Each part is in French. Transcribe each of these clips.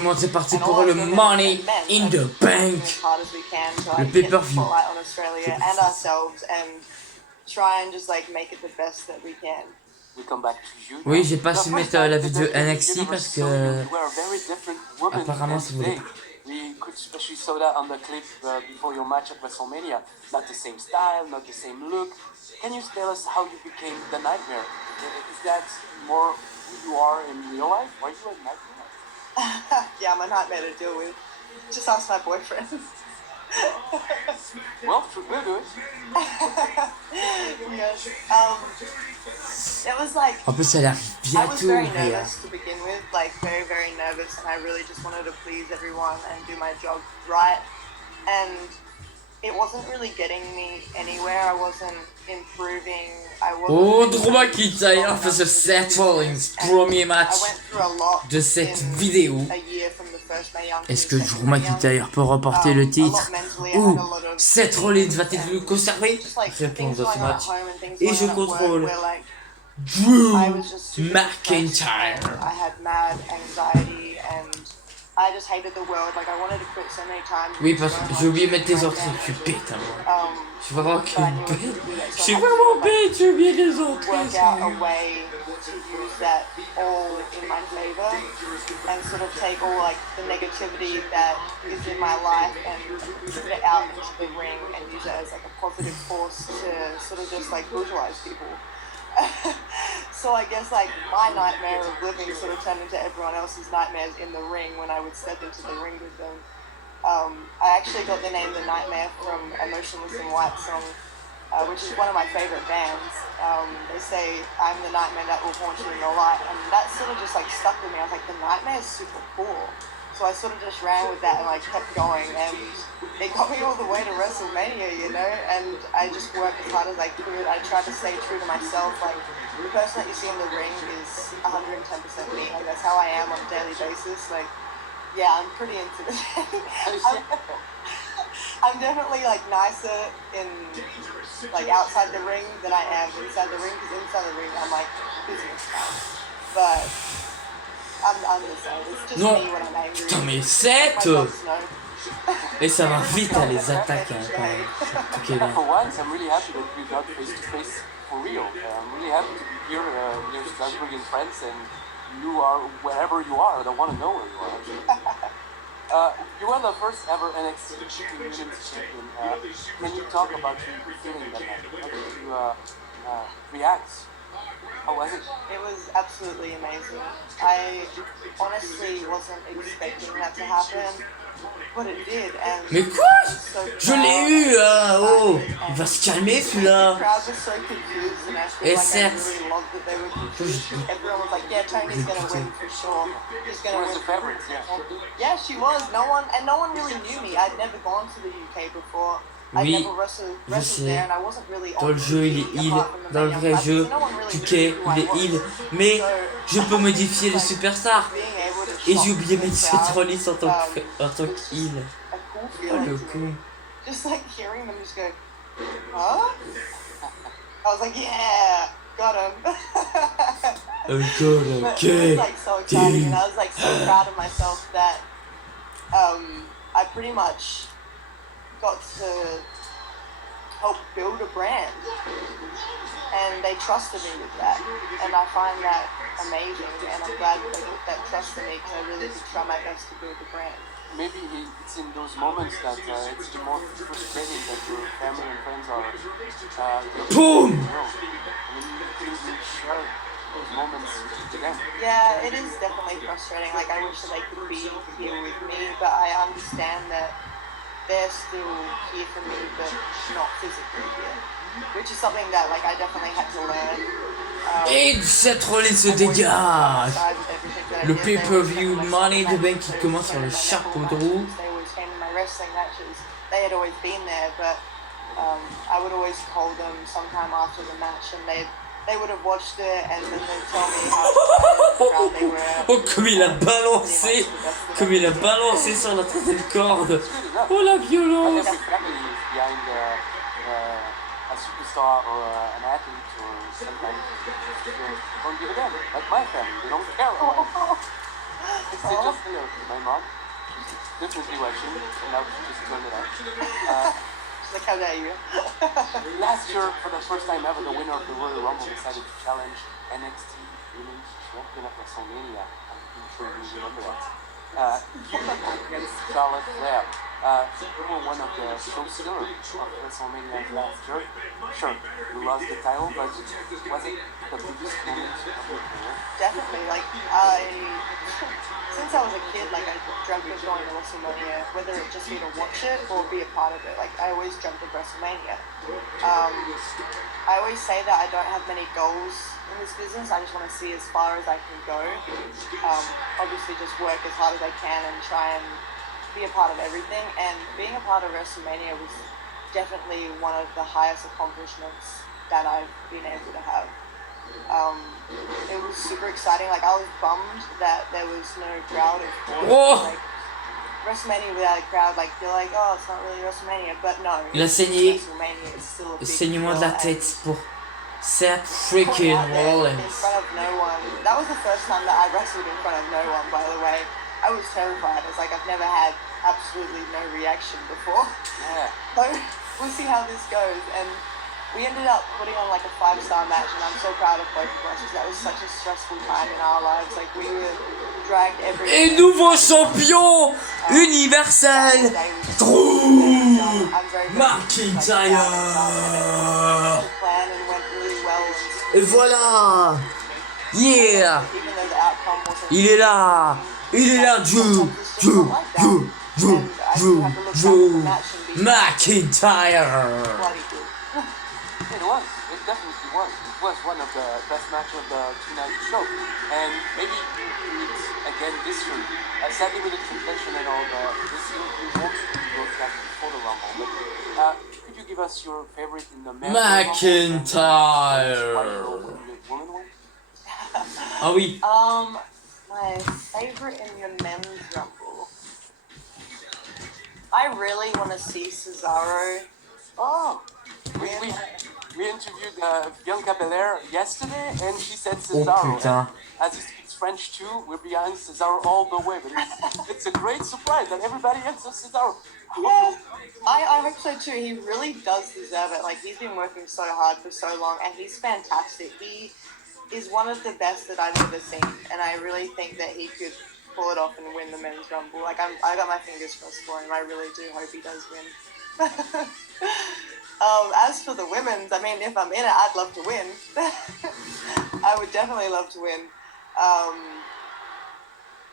le monde c'est parti pour le Money in the Bank. Le pay-per-view. Oui, j'ai pas su mettre la vidéo NXT parce que apparemment ça voulait pas. We could especially saw that on the clip before your match at WrestleMania. Not the same style, not the same look. Can you tell us how you became the Nightmare? Is that more who you are in real life? Are you a nightmare? Yeah, I'm a nightmare to deal with. Just ask my boyfriend. Well, we'll do it. Yes. It was like En plus, elle arrive I was bientôt. very Et, nervous to begin with, like very nervous, and I really just wanted to please everyone and do my job right. And it wasn't really getting me anywhere. I wasn't improving. I wasn't. Oh, Drew McIntyre faisait Seth Rollins, premier match I went through a lot de cette in vidéo. a year from the first Mae Young to Est-ce the que second Drew Mae Young. McIntyre peut remporter le A lot titre mentally, I ou had a lot of Seth Rollins va-t-il le conserver? just like Réponse things dans ce going on at match. home and things Et going je on at work contrôle where, like, Drew I was just super depressed McIntyre. and I had mad anxiety and I just hated the world. Like I wanted to quit so many times. Oui, parce que j'ai oublié de mettre tes entrées. Je suis bête, hein, moi. Je suis vraiment qu'une bête. Je suis vraiment bête, j'ai oublié les entrées. Work out a way to use that all in my favor and sort of take all like the negativity that is in my life and put it out into the ring and use it as like a positive force to sort of just like brutalize people. So I guess like my nightmare of living sort of turned into everyone else's nightmares in the ring when I would step into the ring with them. I actually got the name The Nightmare from a Motionless in White song, which is one of my favorite bands. They say I'm the nightmare that will haunt you in the light, and that sort of just like stuck with me. I was like, the nightmare is super cool. So I sort of just ran with that and like kept going, and it got me all the way to WrestleMania, you know, and I just worked as hard as I could. I tried to stay true to myself. Like, the person that you see in the ring is 110% me. Like, that's how I am on a daily basis. Like, yeah, I'm pretty intimidating. I'm definitely like nicer in like outside the ring than I am inside the ring, because inside the ring I'm like business now. But I'm the same. It's just Non. me when I'm angry. Putain, mais My 7 dogs know. Et ça va vite à les attaques, hein, quand même. Ok, là. For once, I'm really happy that we got face to face for real. I'm really happy to be here near Strasbourg friends, and you are wherever you are. I don't want to know where you are actually. You were the first ever NXT Women's Champion. Can you talk about your feeling that night? How did you react? How was it? It was absolutely amazing. I honestly wasn't expecting that to happen, but it did. And Mais quoi? I was so Je l'ai eu, oh! Il va se calmer, The celui-là. crowd was so confused, and I feel Et like I certes. really loved that they were confused. Everyone was like, "Yeah, Tony's gonna win for sure. He's She gonna was win." the favorite, yeah. Yeah, she was. No one really knew me. I'd never gone to the UK before. I'd Oui, never wrestled je sais. there, and I wasn't really Dans on le jeu, il est TV heal. apart from the Dans le Mae vrai Young jeu, Bucks. No one really Touquet, knew who il I est was. heal. Mais So, je peux modifier les superstars. being able to Et shock j'ai oublié the mettre crowd, Seth Rollins en tant que was heal. a cool Oh, feeling le to con. me. Just like hearing them just go, huh? I was like, yeah, got him. Oh god, But ok. it was like so exciting, and I was like so proud of myself that I pretty much got to help build a brand, and they trusted me with that, and I find that amazing, and I'm glad that they put that trust in me, because I really did try my best to build the brand. Maybe it's in those moments that it's the more frustrating that your family and friends are. Boom! I mean, you share those moments with them. Yeah, it is definitely frustrating. Like, I wish that they could be here with me, but I understand that they're still here for me, but not physically here. Which is something that, like, I definitely had to learn. Et Seth Rollins se dégage. Le pay-per-view Money in the Bank qui commence sur le chapeau de roue. They always came to my wrestling matches. They had always been there, but I would always call them sometime after the match, and they would have watched it, and then they'd tell me how proud they were. Oh, comme il a balancé! Comme il a balancé sur la troisième corde! Oh, la violence! Every family is behind a superstar or an athlete or sometimes don't give a damn. Like my family, they don't care. It's just my mom. She's definitely watching, and now she just turned it on. She's like, how dare you? Last year, for the first time ever, the winner of the Royal Rumble decided to challenge NXT Women's Champion at WrestleMania. I'm sure you remember that. You against Charlotte Flair. You were one of the show stealers of WrestleMania last year. Sure, you lost the title, but was it the biggest moment of your career? Definitely. Like, since I was a kid, like, I dreamt of going to WrestleMania, whether it just be to watch it or be a part of it. Like, I always dreamt of WrestleMania. I always say that I don't have many goals in this business. I just want to see as far as I can go. Obviously, just work as hard as I can and try and be a part of everything. And being a part of WrestleMania was definitely one of the highest accomplishments that I've been able to have. It was super exciting. Like, I was bummed that there was no crowd, of course. Oh. Like, WrestleMania without a crowd, like, you're like, oh, it's not really WrestleMania, but no. Il a saigné. WrestleMania is still a big Saignement de deal, la and tête pour Seth going freaking out there in Rollins. front of no one. That was the first time that I wrestled in front of no one, by the way. I was terrified. I was like, I've never had absolutely no reaction before. Yeah. So we'll see how this goes. And we ended up putting on like a 5-star match, and I'm so proud of both of us because that was such a stressful time in our lives. Like, we were dragged every Et nouveau champion universel, Drew McIntyre. plan and went really well. Et voilà. Yeah. Even though the outcome wasn't Il est là. Il est là, Drew McIntyre. bloody good. It was. It definitely was. It was one of the best matches of the two-night show. And maybe it's again this year. Sadly, with the translation and all, this year we won't broadcast before the Rumble. But could you give us your favorite in the men's McIntyre. Rumble? Women one? Ah oui. My favorite in the men's rumble. I really want to see Cesaro. Oh, win. we interviewed Bianca Belair yesterday, and she said Oh Cesaro. putain. As he speaks French too, we're behind Cesaro all the way. But it's a great surprise that everybody answers Cesaro. Yeah, I hope so too. He really does deserve it. Like, he's been working so hard for so long, and he's fantastic. He is one of the best that I've ever seen, and I really think that he could pull it off and win the men's rumble. Like, I got my fingers crossed for him. I really do hope he does win. As for the women's, I mean, if I'm in it, I'd love to win. I would definitely love to win.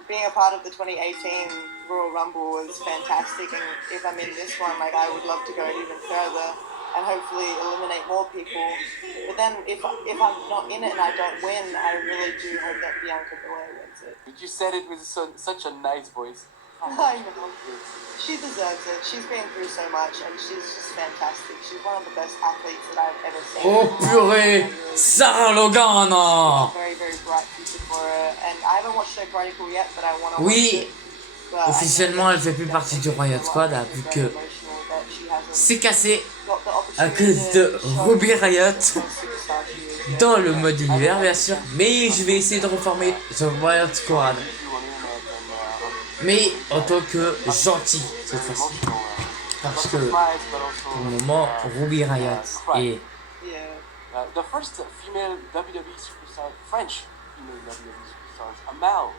Being a part of the 2018 Royal Rumble was fantastic, and if I'm in this one, like, I would love to go even further and hopefully eliminate more people. But then if I'm not in it and I don't win, I really do hope that Bianca Belair wins it. You said it with such a nice voice. I know. She deserves it. She's been through so much, and she's just fantastic. She's one of the best athletes that I've ever seen. Oh purée, Sarah Logan. Very, very bright future for her. And I haven't watched her Chronicle yet, but I want to Oui. watch it. But Officiellement, elle fait plus partie du Riot Squad, vu que c'est cassé à cause de Ruby Riot dans le mode univers, bien sûr. Mais je vais essayer de reformer The Riot Squad. Mais en tant que gentil cette fois-ci. Parce que pour le moment, Ruby Riot est. The first female WWE superstar, French female WWE superstars, Amal,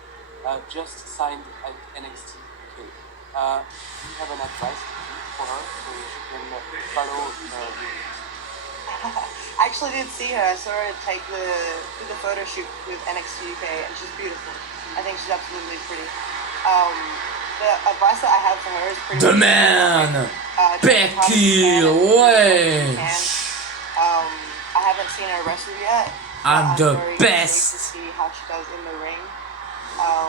just signed at NXT UK. You have an advice for her so she can follow I actually did see her. I saw her do the photo shoot with NXT UK, and she's beautiful. I think she's absolutely pretty. The advice that I have for her is pretty The Man! Becky Lynch! I haven't seen her wrestle yet. I'm the very best. intrigued to see how she does in the ring.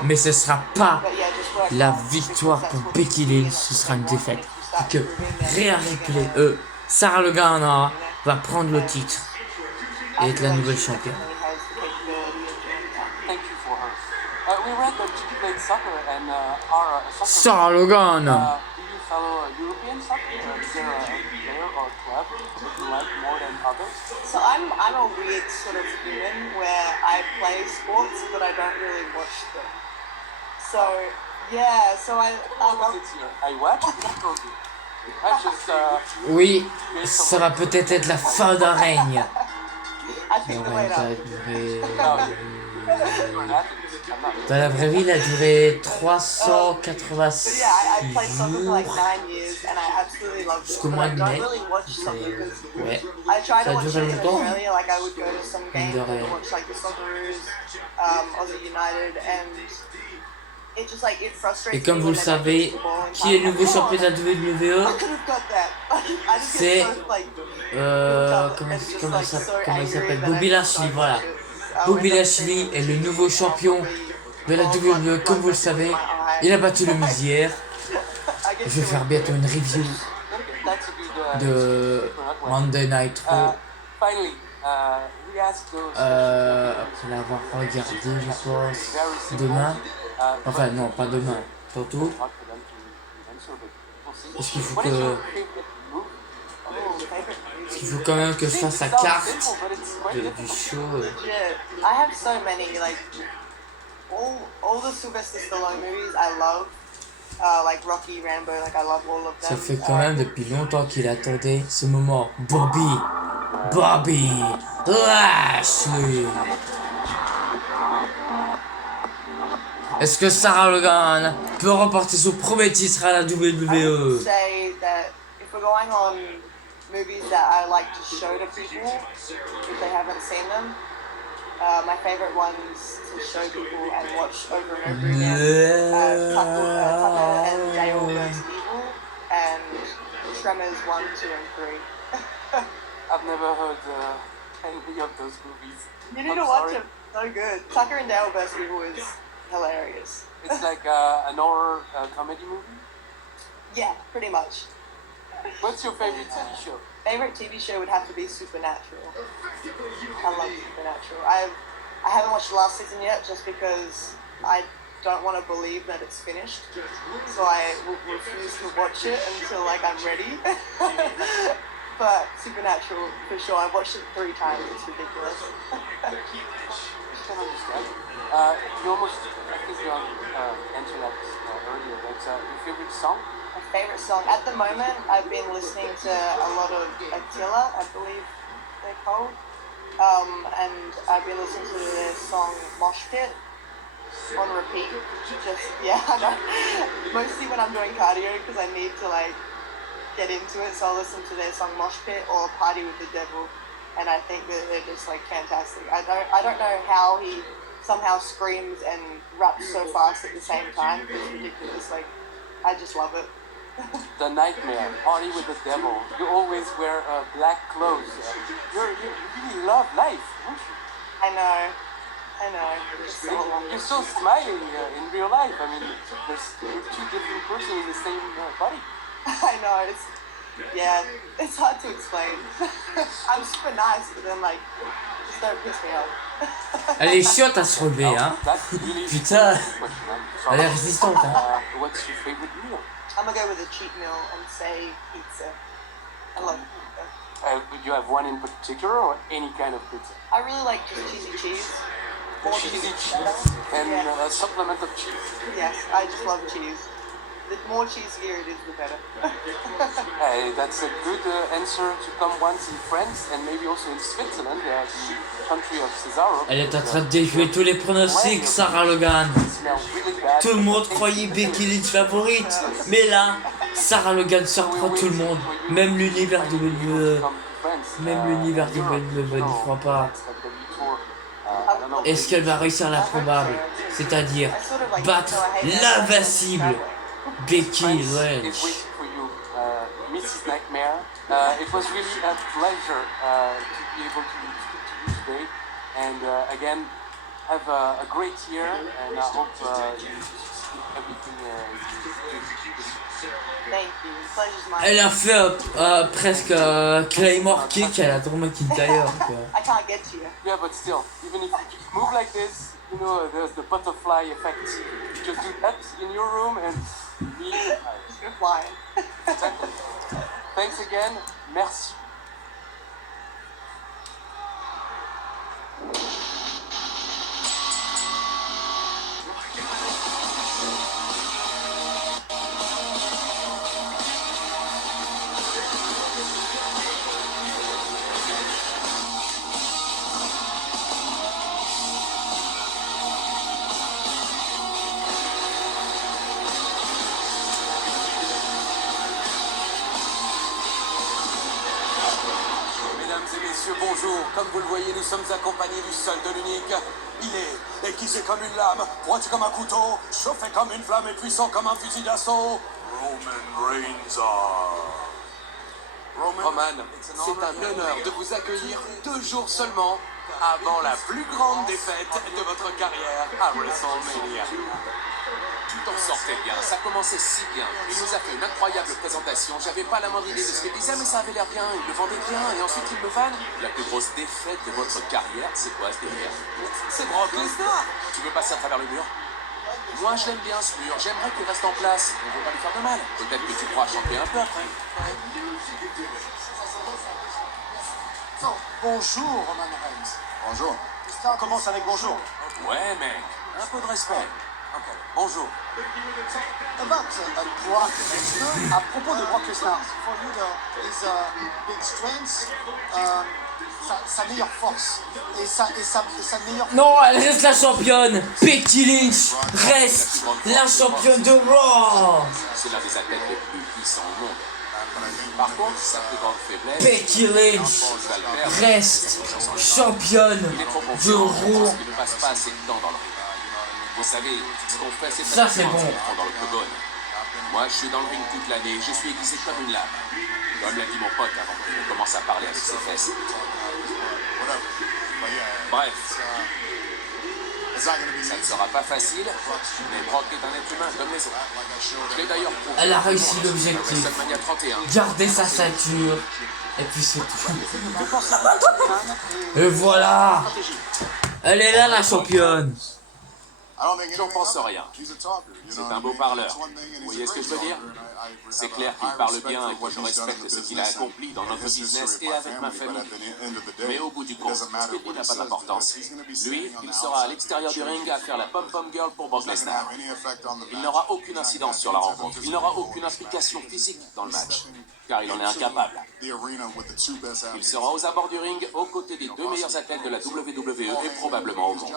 Mais ce sera pas But yeah, just work la hard, victoire because pour that's what Becky you Lynch, do, ce sera une that's what défaite. you want. Vu que Rhea Ripley, Sarah Logan va prendre le titre et être la nouvelle championne. Thank you for her. We read that she played soccer and are a soccer Sarah Logan! do you follow European soccer? Is there a player or club that you like more than others? So I'm a weird sort of human where I play sports, but I don't really watch them. So yeah, so I What was love. it here? I what? I just Oui, ça va peut-être être la fin d'un règne. I Le think the règne way va up. durer... you're an athlete. I'm not. Dans la vraie vie, il a duré But 386 yeah, I played soccer for like jours. 9 years and I absolutely loved it. Jusqu'au But mois I de don't mai. really watch soccer because Ouais. I try Ça to a watch it duré in longtemps. Australia. Like I would go to some games de and rien. watch like the Socceroos, Aussie United, and it just like it frustrates Et comme me vous when le they don't savez, get the ball in qui est time. le nouveau Like, champion de la I WWE? could have got that. I just C'est get so like comment il s'appelle? Bobby Lashley, voilà. Bobby Bobby Lashley est le nouveau champion de la WWE, comme vous le savez. Il a battu le Miz hier. Je vais faire bientôt une review That's a good. de Monday Night Raw. Finally, we asked those. Après l'avoir regardé, je pense, demain. Enfin, non, pas demain, tantôt. Est-ce qu'il faut que... Est-ce qu'il faut quand même que je fasse la carte du show? Legit. I have so many, like all the Sylvester Stallone movies I love. Like Rocky, Rambo, like I love all of them. Ça fait quand même depuis longtemps qu'il attendait ce moment. Bobby Lashley. Est-ce que Sarah Logan peut remporter son premier titre à la I would WWE? say that if we're going on movies that I like to show to people if they haven't seen them, my favorite ones to show people and watch over and over again, Tucker and Dale vs. Evil and Tremors 1, 2, and 3. I've never heard any of those movies. You need I'm to watch sorry. them. So good. Tucker and Dale vs. Evil is hilarious. It's like an horror comedy movie. Yeah, pretty much. What's your favorite TV show? Favorite TV show would have to be Supernatural. I love Supernatural. I haven't watched the last season yet just because I don't want to believe that it's finished. So I will refuse to watch it until like I'm ready. But Supernatural for sure. I've watched it 3 times. It's ridiculous. I can understand. You almost, I think you answered that earlier, but your favorite song? My favorite song at the moment, I've been listening to a lot of Attila, I believe they're called, and I've been listening to their song Mosh Pit on repeat. Just I know. Mostly when I'm doing cardio because I need to like get into it, so I'll listen to their song Mosh Pit or Party with the Devil, and I think that they're just like fantastic. I don't know how he somehow screams and raps so fast at the same time. It's ridiculous. Like I just love it. The Nightmare, Party with the Devil. You always wear black clothes. You really love life, don't you? I know. It's so long. You're so smiling in real life. I mean, you're 2 different persons in the same body. I know. It's hard to explain. I'm super nice, but then like, just don't piss me off. Elle est chiante à se relever, hein. That's really Putain, question. I'm elle est sorry. résistante, hein. What's your favorite meal? I'm gonna go with a cheat meal and say pizza. I love pizza. Would you have one in particular or any kind of pizza? I really like just cheesy cheese. More Cheesy cheese, cheese and Yeah. a supplement of cheese. Yes, I just love cheese. The more cheesier it is, the better. That's a good answer to come once in France and maybe also in Switzerland, the country of Cesaro. Elle est en train de déjouer tous les pronostics, Sarah Logan. Smells really bad. Tout le monde croyait Becky Lynch favorite, mais là, Sarah Logan surprend tout le monde, même l'univers WWE. Même l'univers WWE n'y croit pas. Est-ce qu'elle va réussir l'improbable, c'est-à-dire battre l'invincible Becky Lynch? It's waiting for you, Mrs. Nightmare. It was really a pleasure to be able to speak to you today, and again, have a great year, and I hope you succeed everything you do. Thank you. Pleasure's mine. Elle a fait presque Claymore Kick à la Drew McIntyre. Donc, I can't get to you. Yeah, but still, even if you just move like this, you know, there's the butterfly effect. You just do that in your room, and me, You're flying. exactly. Thanks again. Merci. messieurs, bonjour. Comme vous le voyez, nous sommes accompagnés du seul, de l'unique. Il est aiguisé comme une lame, pointu comme un couteau, chauffé comme une flamme et puissant comme un fusil d'assaut. Roman Reigns. Roman, c'est un honneur de vous accueillir 2 jours seulement avant la plus grande défaite de votre carrière à WrestleMania. Tout en sortait bien, ça commençait si bien. Il nous a fait une incroyable présentation. J'avais pas la moindre idée de ce qu'il disait, mais ça avait l'air bien. Il le vendait bien, et ensuite il me vanne. La plus grosse défaite de votre carrière, c'est quoi ce délire? C'est Brock Lesnar. Tu veux passer à travers le mur? Moi je l'aime bien ce mur, j'aimerais qu'il reste en place. On ne veut pas lui faire de mal. Peut-être que tu pourras chanter un peu après. Bonjour Roman Reigns. Bonjour. On commence avec bonjour. Ouais mec, un peu de respect. Ok, bonjour. About Brock Lesnar. À propos de Brock Lesnar, for you, his big strengths, sa meilleure force et sa meilleure. Non, elle reste la championne. Becky Lynch reste la championne de Raw. C'est l'un des athlètes les plus puissants au monde. Par contre, sa plus grande faiblesse, Becky Lynch reste championne il est trop de confiant, Raw. parce qu'il ne passe pas assez de temps dans le ring. Vous savez, ce qu'on fait, c'est Ça, c'est bon. dans l'octogone. Moi, je suis dans le ring toute l'année, je suis aiguisé comme une lame. Comme l'a dit mon pote avant qu'il ne commence à parler avec ses fesses. Bref, ça ne sera pas facile, mais Brock est un être humain comme les autres. Je l'ai d'ailleurs prouvé. Elle a réussi À l'objectif. WrestleMania 31. Garder sa ceinture. Et puis c'est tout. Et voilà. Elle est là la championne. J'en pense rien. C'est un beau parleur. Vous voyez ce que je veux dire? C'est clair qu'il parle bien et que je respecte ce qu'il a accompli dans notre business et avec ma famille. Mais au bout du compte, ce qu'il dit n'a pas d'importance. Lui, il sera à l'extérieur du ring à faire la pom-pom girl pour Brock Lesnar. Il n'aura aucune incidence sur la rencontre. Il n'aura aucune implication physique dans le match, car il en est incapable. Il sera aux abords du ring, aux côtés des 2 meilleurs athlètes de la WWE et probablement au monde.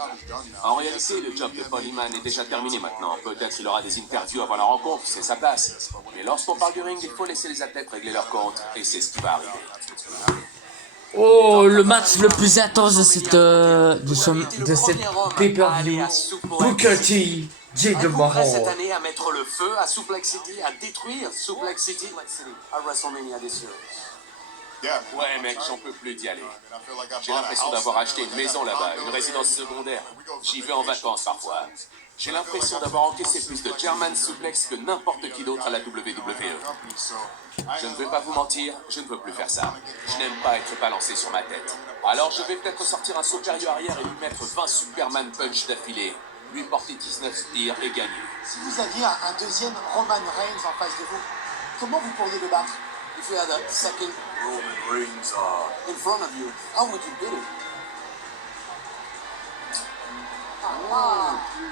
En réalité, le job de Paul Heyman est déjà terminé maintenant. Peut-être il aura des interviews avant la rencontre, c'est sa place. Mais lorsqu'on parle du ring, il faut laisser les athlètes régler leur compte, et c'est ce qui va arriver. Oh, le match le plus intense de cette pay-per-view. Booker T, Jinder Êtes-vous prêt cette Mahal. année à mettre le feu à Suplex City, à détruire Suplex City à WrestleMania this year? Ouais mec, j'en peux plus d'y aller. J'ai l'impression d'avoir acheté une maison là-bas, une résidence secondaire. J'y vais en vacances parfois. J'ai l'impression d'avoir encaissé plus de German Suplex que n'importe qui d'autre à la WWE. Je ne vais pas vous mentir, je ne veux plus faire ça. Je n'aime pas être balancé sur ma tête. Alors je vais peut-être sortir un saut périlleux arrière et lui mettre 20 Superman Punch d'affilée. Lui porter 19 tirs et gagner. Si vous aviez un deuxième Roman Reigns en face de vous, comment vous pourriez le battre? If you had a second Roman Reigns. in front of you, how would you do it?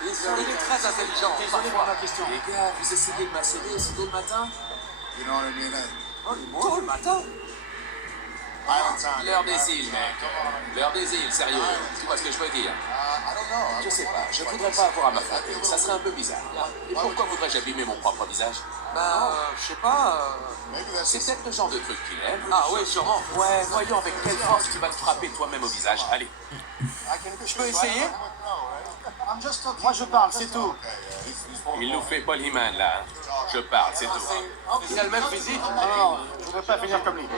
Il est très intelligent. Désolé pour ma question. Les gars, vous essayez de m'asseder aussi tôt le matin? You know what I mean? Tôt le matin? Island time. L'heure des îles, mec. L'heure des îles, sérieux. Tu vois ce que je veux dire? I don't know. Je sais pas, je voudrais pas avoir à m'affronter. Ça serait un peu bizarre. Et pourquoi voudrais-je abîmer mon propre visage? Je sais pas. Maybe that's C'est just peut-être le genre de truc qu'il aime. Ah oui, sûrement. Ouais, voyons avec quelle force tu vas te frapper toi-même au visage. Allez. Je peux essayer? Moi je parle, c'est tout. Il nous fait Paul Heyman là. Je parle, c'est tout. Il a le même physique. Non, je voudrais pas finir comme lui.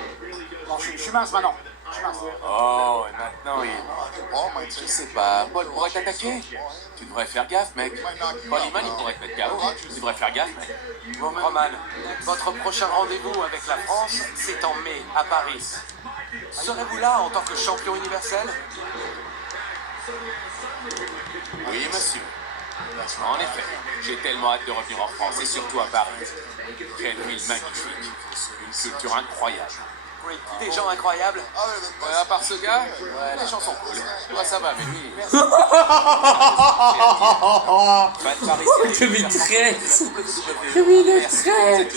Non, je suis mince maintenant. Je suis mince. Oh, et maintenant il. Je sais pas, Paul pourrait t'attaquer? Tu devrais faire gaffe, mec. Paul Heyman, il pourrait te mettre KO. Tu devrais faire gaffe, mec. Roman, votre prochain rendez-vous avec la France, c'est en mai, à Paris. Serez-vous là en tant que champion universel? Oui, monsieur. En effet, j'ai tellement hâte de revenir en France, et surtout à Paris. Quelle ville magnifique. Une culture incroyable. Oui, des gens incroyables. Ouais, à part ce gars, ouais, les gens sont cool. Moi, ça va, mais lui... Comme il traite. Comme il le traite.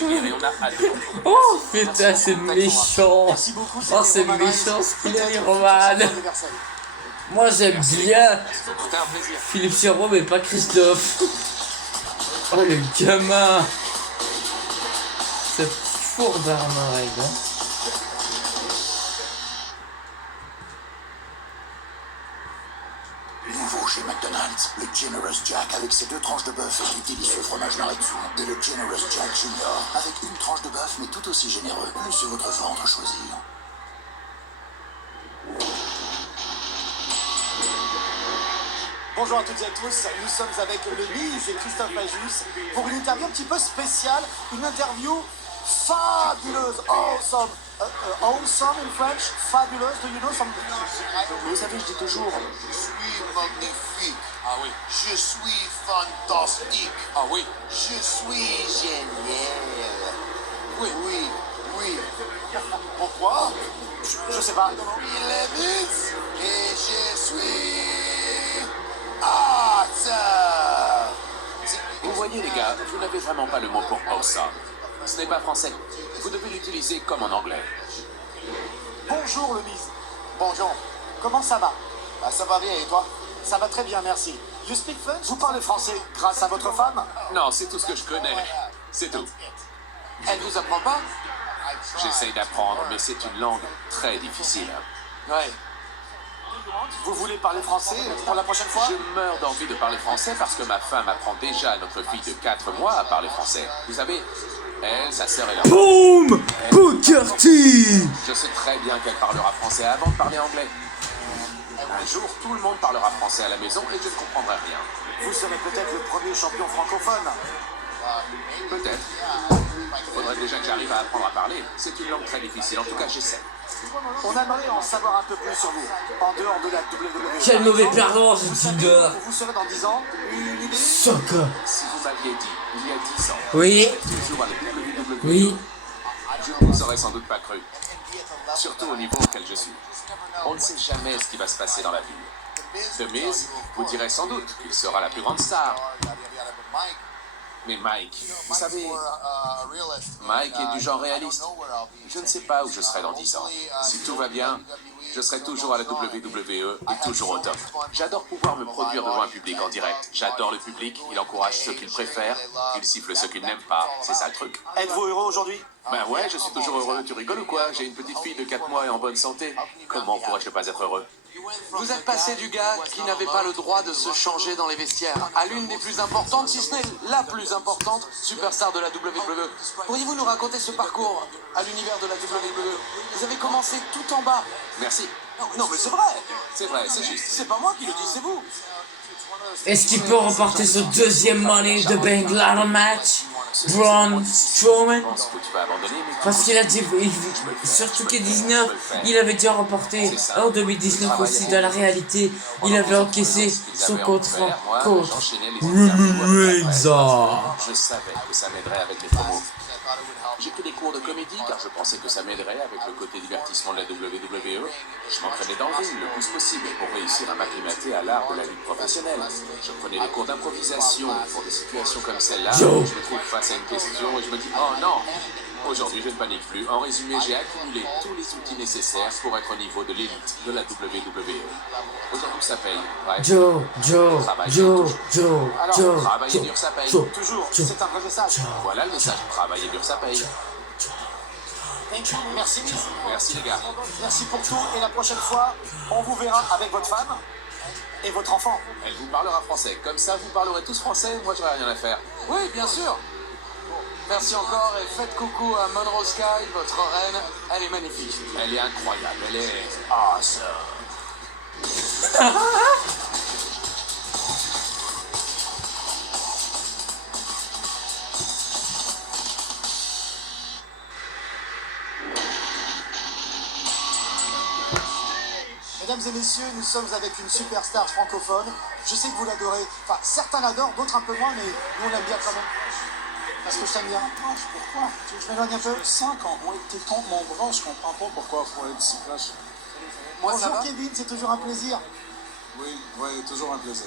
Oh putain, c'est méchant. Merci beaucoup. Oh, c'est méchant ce qu'il a dit, Roman. Moi, j'aime bien C'était un plaisir. Philippe Siro, mais pas Christophe. Oh, le gamin. Ce petit four d'Armored, hein. avec ses 2 tranches de bœuf et du délicieux fromage maritime. Et le Generous Jack Junior, avec une tranche de bœuf mais tout aussi généreux. Laissez votre ventre choisir. Bonjour à toutes et à tous, nous sommes avec le Miz et Christophe Majus pour une interview un petit peu spéciale, une interview fabuleuse, awesome. Awesome in French, fabulous, do you know something? Vous savez, je dis toujours, Je suis magnifique. Ah oui. Je suis fantastique. Ah oui. Je suis génial. Oui. Oui, oui. Pourquoi? Je sais pas. Il est Miz et je suis awesome. Vous voyez les gars, vous n'avez vraiment pas le mot pour awesome. Ce n'est pas français. Vous devez l'utiliser comme en anglais. Bonjour le Miz. Bonjour. Comment ça va? Ah, ça va bien et toi? Ça va très bien, merci. You speak French? Vous parlez français grâce à votre femme? Non, c'est tout ce que je connais. C'est tout. Elle vous apprend pas? J'essaye d'apprendre, mais c'est une langue très difficile. Ouais. Vous voulez parler français pour la prochaine fois? Je meurs d'envie de parler français parce que ma femme apprend déjà à notre fille de 4 mois à parler français. Vous savez, elle, sa sœur et leur... Boom! Booker T! Je sais très bien qu'elle parlera français avant de parler anglais. Un jour, tout le monde parlera français à la maison et je ne comprendrai rien. Vous serez peut-être le premier champion francophone. Peut-être. Il faudrait déjà que j'arrive à apprendre à parler. C'est une langue très difficile, en tout cas j'essaie. On aimerait en savoir un peu plus sur vous, en dehors de la WWE. Quel mauvais perdant, ce Vous savez Tinder! où vous serez dans 10 ans? Une idée? Soccer! Si vous m'aviez dit, il y a 10 ans, Oui, toujours à la WWE, oui. je ne vous aurais sans doute pas cru. Surtout au niveau auquel je suis. On ne sait jamais ce qui va se passer dans la vie. The Miz vous dirait sans doute qu'il sera la plus grande star. Mais Mike, vous savez, Mike est du genre réaliste. Je ne sais pas où je serai dans 10 ans. Si tout va bien, je serai toujours à la WWE et toujours au top. J'adore pouvoir me produire devant un public en direct. J'adore le public, il encourage ceux qu'il préfère, il siffle ceux qu'il n'aime pas. C'est ça le truc. Êtes-vous heureux aujourd'hui? Ben ouais, je suis toujours heureux. Tu rigoles ou quoi? J'ai une petite fille de 4 mois et en bonne santé. Comment pourrais-je ne pas être heureux? Vous êtes passé du gars qui n'avait pas le droit de se changer dans les vestiaires à l'une des plus importantes, si ce n'est la plus importante, superstar de la WWE. Pourriez-vous nous raconter ce parcours à l'univers de la WWE? Vous avez commencé tout en bas. Merci. Non, mais c'est vrai. C'est vrai, c'est juste. C'est pas moi qui le dis, c'est vous. Est-ce qu'il peut remporter son deuxième Money in the Bank ladder match? Braun Strowman? Je pense que tu vas abandonner, mais... Parce qu'il a dit, sur 2K19, il avait déjà remporté en 2019 aussi dans la réalité. Il avait encaissé son contrat contre Razor. Je savais que ça m'aiderait avec les promos. J'ai pris des cours de comédie car je pensais que ça m'aiderait avec le côté divertissement de la WWE. Je m'entraînais dans le ring le plus possible pour réussir à m'acclimater à l'art de la lutte professionnelle. Je prenais des cours d'improvisation pour des situations comme celle-là. Je me trouve face à une question et je me dis « Oh non !» Aujourd'hui, je ne panique plus. En résumé, j'ai accumulé tous les outils nécessaires pour être au niveau de l'élite de la WWE. Aujourd'hui, ça paye. Ouais. Joe. Alors, travailler dur, ça paye. Toujours, c'est un vrai message. Voilà le message. Travailler dur, ça paye. Thank you. Merci Miz. Merci les gars. Merci pour tout et la prochaine fois, on vous verra avec votre femme et votre enfant. Elle vous parlera français. Comme ça, vous parlerez tous français. Moi, j'aurai rien à faire. Oui, bien sûr. Merci encore et faites coucou à Monroe Sky, votre reine. Elle est magnifique. Elle est incroyable. Elle est awesome. Mesdames et messieurs, nous sommes avec une superstar francophone. Je sais que vous l'adorez. Enfin, certains l'adorent, d'autres un peu moins, mais nous on l'aime bien quand même. Parce que je t'aime bien. Pourquoi? Tu veux que je m'éloigne un peu? 5 ans, ouais, t'es contre mon bras, je comprends pas pourquoi faut être si proche. Moi, ça Bonjour va? Kevin, c'est toujours un plaisir. Oui, oui, toujours un plaisir.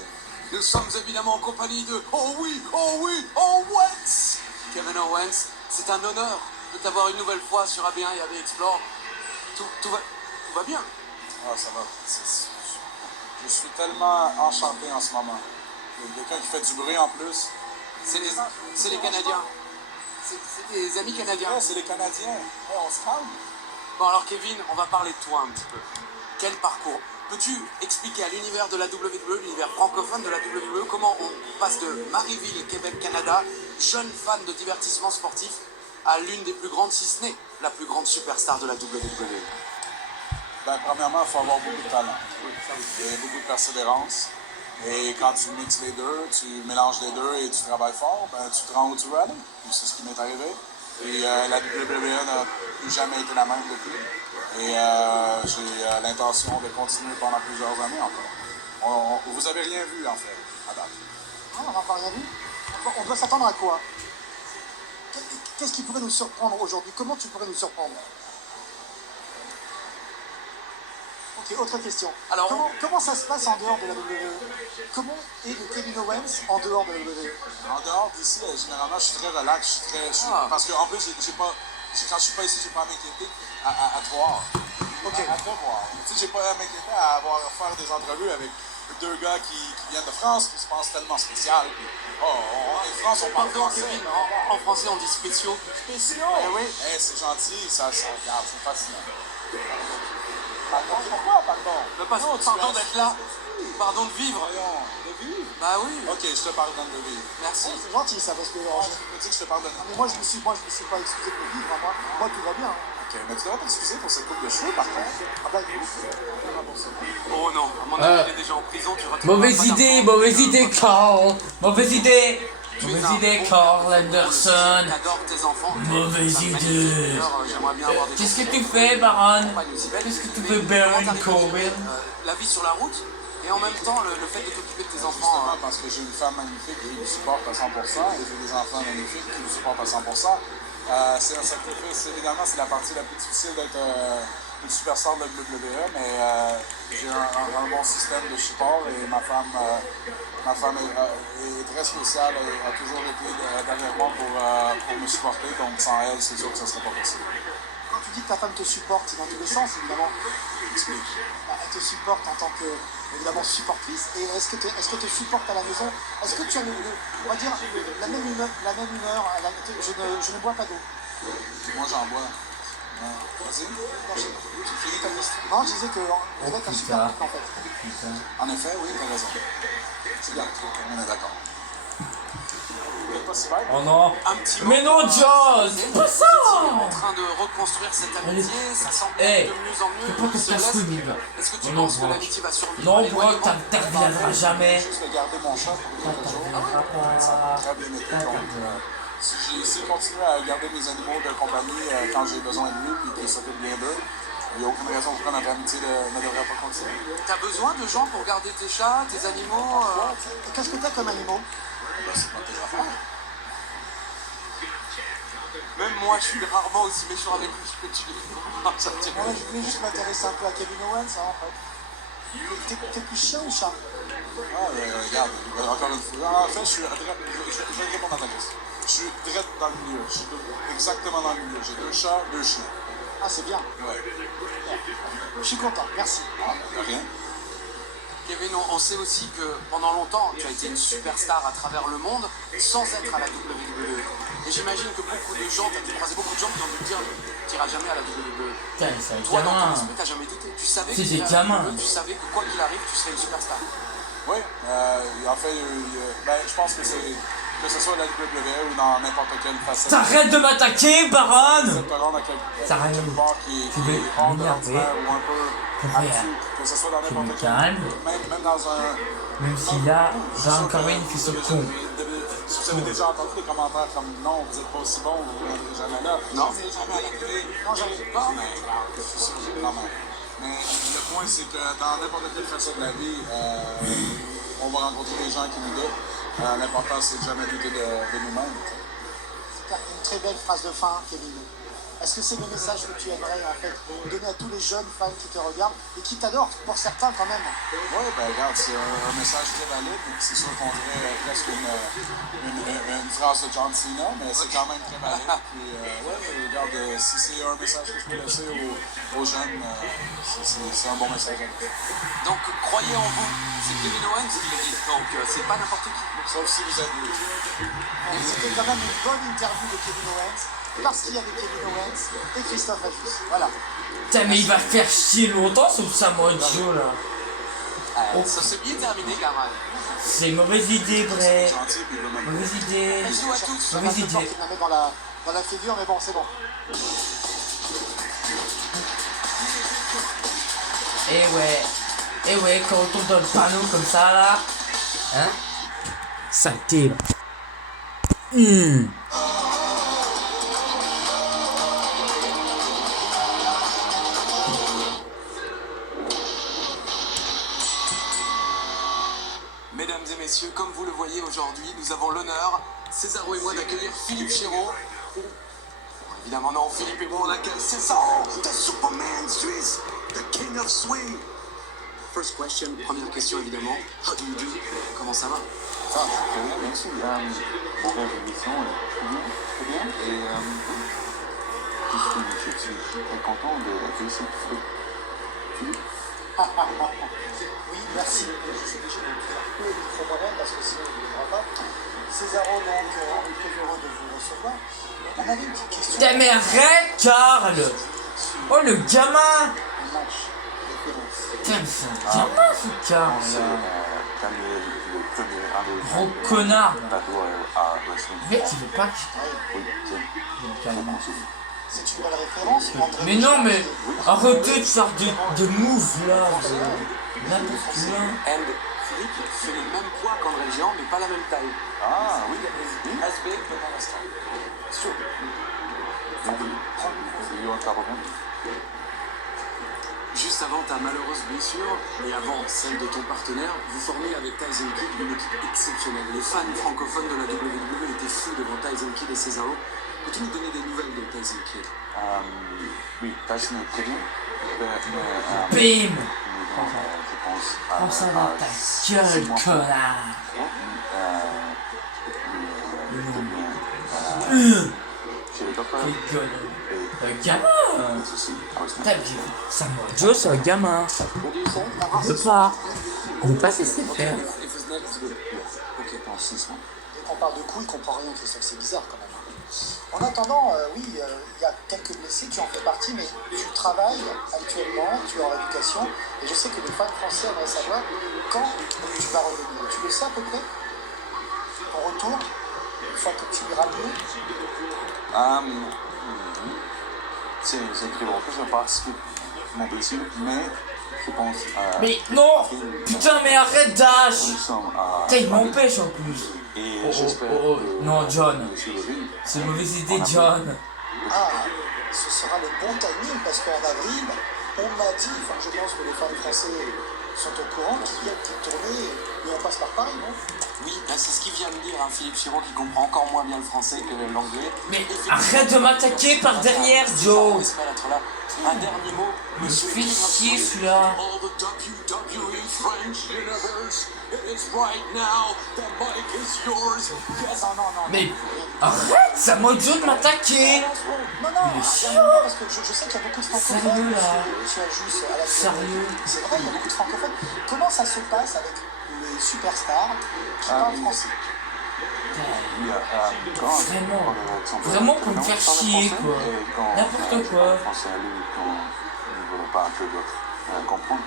Nous sommes évidemment en compagnie de... Oh oui, Owens! Kevin Owens, c'est un honneur de t'avoir une nouvelle fois sur AB1 et AB Explore. Tout va bien. Ah, ça va. Je suis tellement enchanté en ce moment. Il y a quelqu'un qui fait du bruit en plus. C'est les Canadiens. C'est des amis canadiens. Ouais, c'est les Canadiens. Ouais, on se calme. Bon alors Kevin, on va parler de toi un petit peu. Quel parcours. Peux-tu expliquer à l'univers de la WWE, l'univers francophone de la WWE, comment on passe de Marieville, Québec, Canada, jeune fan de divertissement sportif, à l'une des plus grandes, si ce n'est la plus grande superstar de la WWE? Ben, premièrement, il faut avoir beaucoup de talent et beaucoup de persévérance. Et quand tu mixes les deux, tu mélanges les deux et tu travailles fort, ben, tu te rends où tu veux aller. Puis c'est ce qui m'est arrivé. Et la WWE n'a plus jamais été la même depuis. Et j'ai l'intention de continuer pendant plusieurs années encore. Vous avez rien vu, en fait, à date. Ah, on n'a encore rien vu. On doit s'attendre à quoi? Qu'est-ce qui pourrait nous surprendre aujourd'hui? Comment tu pourrais nous surprendre? Ok, autre question. Alors, comment ça se passe en dehors de la WWE? Comment est le Kevin Owens en dehors de la WWE? En dehors d'ici, généralement, je suis très relax. Parce qu'en plus, quand je suis pas ici, j'ai pas à m'inquiéter à te voir. Ok. À te voir. Tu sais, j'ai pas à m'inquiéter à faire des entrevues avec deux gars qui viennent de France, qui se pensent tellement spécial. En France, on parle français. Kevin, en français, on dit spéciaux. Spéciaux? Eh oui. C'est gentil, ça regarde, c'est fascinant. Pardon, pourquoi, pardon? Pardon d'être là. Pardon de vivre. Voyons, de vivre? Bah oui. Ok, je te pardonne de vivre. Merci. C'est gentil ça, parce que Tu dis que je te pardonne. mais moi je me suis pas excusé de le vivre, hein, moi tout va bien. Ok, mais tu devrais t'excuser pour cette coupe de cheveux, par contre. Ah bah pour ça. Oh non, à mon avis, il est déjà en prison. Tu retrouveras Mauvaise pas idée, d'argent. mauvaise idée, Carl. Mauvaise idée. Tu es Mauvaise un idée, bon Carl père. Anderson. T'adores tes enfants. Mauvaise Ça me idée. magnifique. D'ailleurs, j'aimerais bien avoir des Qu'est-ce que enfants. tu fais, Baron? Compagne aussi belle. Qu'est-ce que tu Mais fais, Baron comment t'arrives à Corbin? gérer, la vie sur la route et en même temps le fait de t'occuper de tes enfants. Justement, parce que j'ai une femme magnifique qui me supporte à 100% et j'ai des enfants magnifiques qui me supportent à 100%. C'est un sacrifice. Évidemment, c'est la partie la plus difficile d'être une superstar de la WWE, mais j'ai un bon système de support et ma femme est très spéciale et a toujours été derrière moi pour me supporter. Donc, sans elle, c'est sûr que ça ne serait pas possible. Quand tu dis que ta femme te supporte, c'est dans tous les sens évidemment. Elle te supporte en tant que évidemment supportrice. Et est-ce que te supporte à la maison? Est-ce que tu as on va dire la même humeur je ne bois pas d'eau. Moi, j'en bois. Ouais. Vas-y. Tu finis ta question? Non, je disais que vous êtes un super couple en fait. En effet, oui, t'as raison. C'est bien, on est d'accord. Vous êtes pas si bête? Oh non. Un petit mot. Mais non, Jaws, c'est pas ça. En train de reconstruire cette amitié, ça semble Hey, de mieux en fais mieux. pas que Se ça laisse. swing. Est-ce que tu Oh non, penses que Brock. l'amitié va survivre à Non, Brock, l'éloignement? t'en reviendras jamais. Juste de garder mon chat pour quelques jours. Ça a très bien été. Donc, si j'ai continué à garder mes animaux de compagnie quand j'ai besoin de lui et qu'il s'occupe bien d'eux, il n'y a aucune raison pourquoi notre amitié ne devrait pas continuer. T'as besoin de gens pour garder tes chats, tes animaux Et qu'est-ce que t'as comme animaux? C'est pas tes affaires. Même moi, je suis rarement aussi méchant avec lui que tu es. Moi, je voulais juste m'intéresser un peu à Kevin Owens, hein, en fait. T'es plus chien ou chat? Regarde, encore une fois. En fait, je vais répondre à ta question. Je suis direct dans le milieu. Je suis exactement dans le milieu. J'ai 2 chats, 2 chiens. Ah, c'est bien. Ouais. Je suis content, merci. De rien. Kevin, on sait aussi que pendant longtemps, tu as été une superstar à travers le monde sans être à la WWE. Et j'imagine que beaucoup de gens, tu as dû croiser beaucoup de gens qui ont dû te dire tu n'iras jamais à la WWE. Putain, c'est un Toi, dans ton gamin. esprit, tu n'as jamais douté. Tu savais C'est que des tu irais à la gamins. WWE, tu savais que quoi qu'il arrive, tu serais une superstar. Oui, en fait, je pense que ce soit la WWE ou dans n'importe quelle facette. T'arrêtes de m'attaquer, Baron. Cette colonne à quelque T'arrêtes. part qui Tu veux est hors de m'énerver. l'ordinaire ou un peu Regarde. absurde, que ce soit dans Tu n'importe me quel... calmes. Même dans un... Même si là, j'ai encore une qui se con. Si vous avez déjà entendu des commentaires comme « Non, vous n'êtes pas aussi bon, vous ne viendrez jamais là. » Non. Jamais à la télé. Non, j'arrive pas, mais je suis sûr que quand même. Mais le point, c'est que dans n'importe quelle facette de la vie, on va rencontrer des gens qui nous doutent. L'important, c'est de jamais douter de nous-mêmes. C'est une très belle phrase de fin, Kevin. Est-ce que c'est le message que tu aimerais en fait donner à tous les jeunes fans qui te regardent et qui t'adorent, pour certains quand même? Oui, ben regarde, c'est un message très valide. C'est sûr qu'on dirait presque une phrase de John Cena, mais c'est quand même très valide. Puis, regarde, si c'est un message que je peux laisser aux jeunes, c'est un bon message. Donc, croyez en vous. C'est Kevin Owens qui le dit. Donc, c'est pas n'importe qui. Sauf si vous êtes lui. C'était quand même une bonne interview de Kevin Owens, parce qu'il y avait Kevin Owens et Christophe Ajus. Voilà. Putain, mais il va faire chier longtemps sur Samoa Joe là. Oh. Ça s'est bien terminé, camarade. C'est mauvaise idée, Bray. Gentil, puis il veut même Mauvaise idée. Bisous à tous. Mauvaise J'ai peur idée. qu'il me la mette dans la figure, mais bon, c'est bon. Et ouais, quand on tombe dans le panneau comme ça, là. Hein? Saleté, là. Mesdames et messieurs, comme vous le voyez aujourd'hui, nous avons l'honneur, Césaro et moi, d'accueillir Philippe Chéreau. Bon, évidemment non, Philippe et moi on accueille Césaro, the Superman Suisse, the King of Swing. First question, première question évidemment, how do you do? Comment ça va? Ah, très bien, merci. Mon révolution est très bien. Et je suis très content de ici. Oui, merci. J'essaie déjà de faire le micro moi-même parce que sinon il ne viendra pas. Césaro, donc, on est très heureux de vous recevoir. On avait une petite question. Putain, mais arrête, Karl! Oh, le gamin! Un match référence. Putain, mais c'est un gamin, ce Karl, C'est là. le premier, un des Gros connard, là. bateaux à Wrestling. Le mec, il veut pas que Oui, c'est je... très bon souvenir. C'est une belle référence. André Mais non, mais Michel, arrêtez de faire de moves, là. N'importe quoi. And Philippe fait le même poids qu'André le Géant, mais pas la même taille. Ah, oui. As big, but not as tall. Sûr. C'est eu un problème. Juste avant ta malheureuse blessure et avant celle de ton partenaire, vous formez avec Tyson Kidd une équipe exceptionnelle. Les fans francophones de la WWE étaient fous devant Tyson Kidd et Cesaro. Peux-tu nous donner des nouvelles de Tyson Kidd? Oui, Tyson est très bien. Bim! Je pense Prends ça dans ta gueule, connard! Chez le docteur. Rigole. Et Un gamin! ceci, à Wrestling. Putain, mais Samoa Joe, c'est un gamin. Il veut pas. Il veut pas se laisser faire. If it's not, it's good. Ok. Dans 6 mois. Dès qu'on parle de coups, il comprend rien, Christophe, c'est bizarre quand même. En attendant, oui, il y a quelques blessés, tu en fais partie, mais tu travailles actuellement, tu es en rééducation, et je sais que les fans français aimeraient savoir quand tu vas revenir. Tu le sais à peu près? Ton retour, une fois que tu iras mieux? C'est très bon que je parce que mon blessure, mais je pense Mais non! Putain, mais arrête Dash! nous sommes à Putain, il m'empêche en plus. et Oh, j'espère oh, oh. que Non, John. sur le ring, C'est une mauvaise idée, John. Ah, ce sera le bon timing, parce qu'en avril, on m'a dit, enfin je pense que les fans français sont au courant, qu'il y a une petite tournée, et on passe par Paris, non? Oui, ben c'est ce qu'il vient de dire, hein, Philippe Chéreau, qui comprend encore moins bien le français que l'anglais. Mais Effectivement, arrête de m'attaquer par derrière, Joe. on espère être là. Un dernier mot, Il me monsieur fait King of chier, Swing. celui-là. All the WWE French universe, it is right now. The mic is yours. Yes. Non. Mais arrête, Samoa Joe de m'attaquer. Non, Il est c'est chiant. parce que je sais qu'il y a beaucoup de francophones. Sérieux, là. Monsieur Ajus, à la Sérieux. C'est vrai, il y a beaucoup de francophones. Comment ça se passe avec les superstars qui parlent français? il y a Vraiment pour me faire chier, quoi. N'importe quoi. Français à lui, quand il ne voulait pas que d'autres comprendre.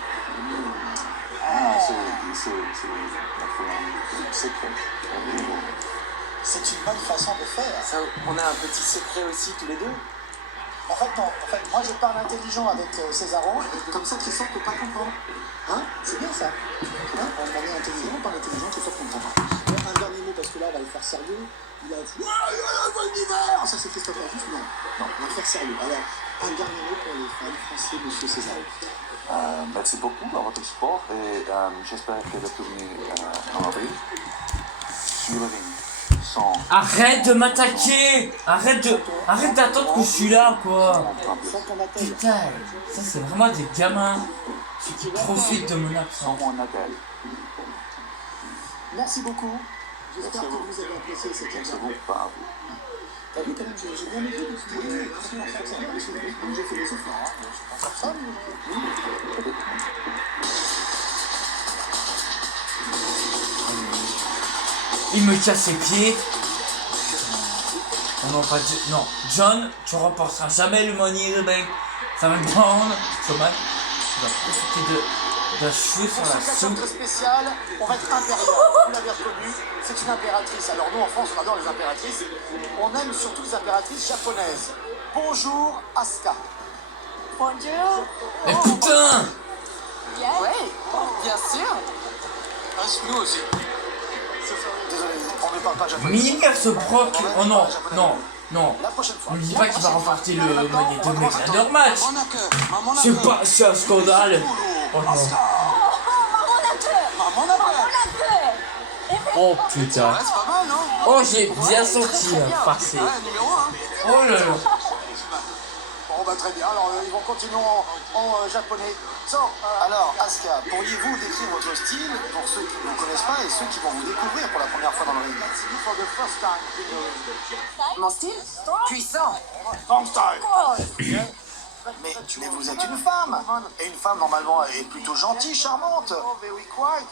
C'est notre secret. C'est une bonne façon de faire. Ça, on a un petit secret aussi tous les deux. En fait, non. En fait, moi, je parle intelligent avec Césaro. Comme ça, Christophe ne peut pas comprendre. Hein? C'est bien ça. Hein? On est intelligent, on parle intelligent, Christophe comprend pas. Bon, un dernier mot, parce que là, on va le faire sérieux. Il a dit l'univers. Ça, c'est Christophe Ajus. Non, on va le faire sérieux. Alors, un dernier mot pour les fans français, monsieur Césaro. Merci beaucoup à votre support et j'espère que le tournée en avril sur le ring sans Arrête de m'attaquer. Arrête d'attendre que je suis là, quoi. Sans ton appel. Putain, ça c'est vraiment des gamins qui profitent de mon sans absence. mon appel. Merci beaucoup. J'espère Merci à que vous. vous avez apprécié cette Merci interview. beaucoup à vous. T'as vu quand même, j'ai bien aimé parce que franchement, ça va, j'ai fait des efforts. Hein. Je pense à ça, mais... Il me casse les pieds. On n'a pas dit... Non, John, tu remporteras jamais le Money in the Bank. Ça va me prendre. Thomas, tu vas profiter de de cheveux sur la Pour ce soupe. catch-up spécial, on va être impérial. Vous l'avez reconnu, c'est une impératrice. Alors nous en France, on adore les impératrices. On aime surtout les impératrices japonaises. Bonjour Asuka. Bonjour. Mais putain! Oui, bien sûr. Nous aussi. Désolé, on ne parle pas japonais. Mimi elle se proc. Oh non, non, non. La prochaine fois. Ne me dis pas qu'il va remporter le money de Metal match. C'est pas c'est un scandale. Oh non. Oh putain. C'est pas mal, non? Oh j'ai bien senti passer. Numéro 1. Oh là là. Bon bah très bien, alors ils vont continuer en japonais. Alors Asuka, pourriez-vous décrire votre style pour ceux qui ne vous connaissent pas et ceux qui vont vous découvrir pour la première fois dans le ring? Mon style? Puissant. Mais vous êtes une femme. Et une femme normalement est plutôt gentille, charmante.